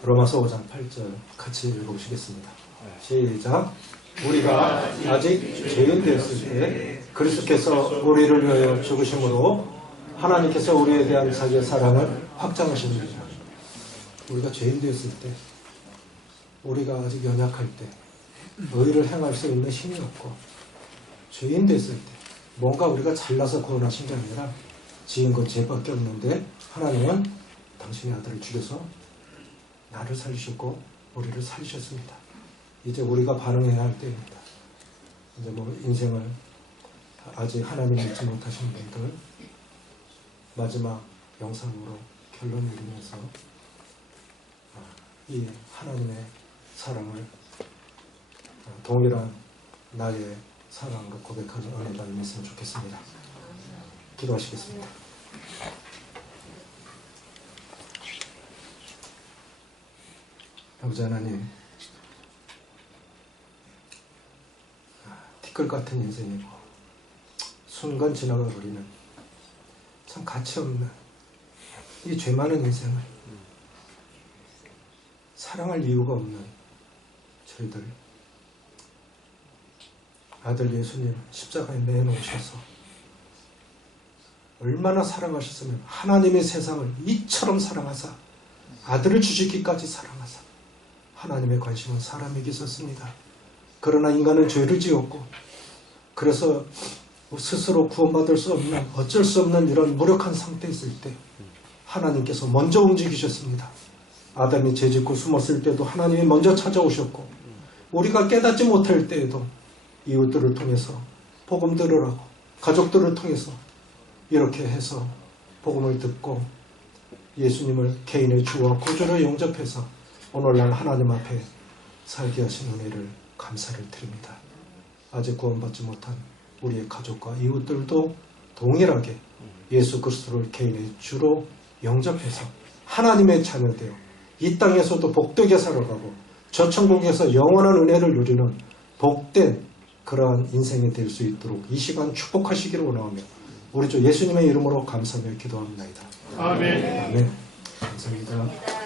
로마서 5장 8절 같이 읽어보시겠습니다. 시작. 우리가 아직 죄인 되었을 때 그리스도께서 우리를 위하여 죽으심으로 하나님께서 우리에 대한 자기의 사랑을 확장하십니다. 우리가 죄인 되었을 때, 우리가 아직 연약할 때, 의를 행할 수 있는 힘이 없고, 죄인 됐을 때, 뭔가 우리가 잘나서 구원하신 게 아니라 지은 건 죄밖에 없는데 하나님은 당신의 아들을 죽여서 나를 살리셨고 우리를 살리셨습니다. 이제 우리가 반응해야 할 때입니다. 이제 인생을 아직 하나님 믿지 못하신 분들 마지막 영상으로 결론을 내리면서 이 하나님의 사랑을 동일한 나의 사랑으로 고백하는 은혜가 임했으면 좋겠습니다. 기도하시겠습니다. 아버지 하나님, 티끌 같은 인생이고 순간 지나가 버리는 참 가치 없는 이 죄 많은 인생을 사랑할 이유가 없는 저희들 아들 예수님 십자가에 내놓으셔서 얼마나 사랑하셨으면 하나님의 세상을 이처럼 사랑하사 아들을 주시기까지 사랑하사 하나님의 관심은 사람에게 있었습니다. 그러나 인간은 죄를 지었고 그래서 스스로 구원받을 수 없는 어쩔 수 없는 이런 무력한 상태에 있을 때 하나님께서 먼저 움직이셨습니다. 아담이 죄짓고 숨었을 때도 하나님이 먼저 찾아오셨고 우리가 깨닫지 못할 때에도 이웃들을 통해서 복음 들으라고 가족들을 통해서 이렇게 해서 복음을 듣고 예수님을 개인의 주와 구주로 영접해서 오늘날 하나님 앞에 살게 하신 은혜를 감사를 드립니다. 아직 구원받지 못한 우리의 가족과 이웃들도 동일하게 예수 그리스도를 개인의 주로 영접해서 하나님의 자녀되어 이 땅에서도 복되게 살아가고 저 천국에서 영원한 은혜를 누리는 복된 그러한 인생이 될 수 있도록 이 시간 축복하시기를 원하며 우리 주 예수님의 이름으로 감사하며 기도합니다. 아멘. 아멘. 감사합니다.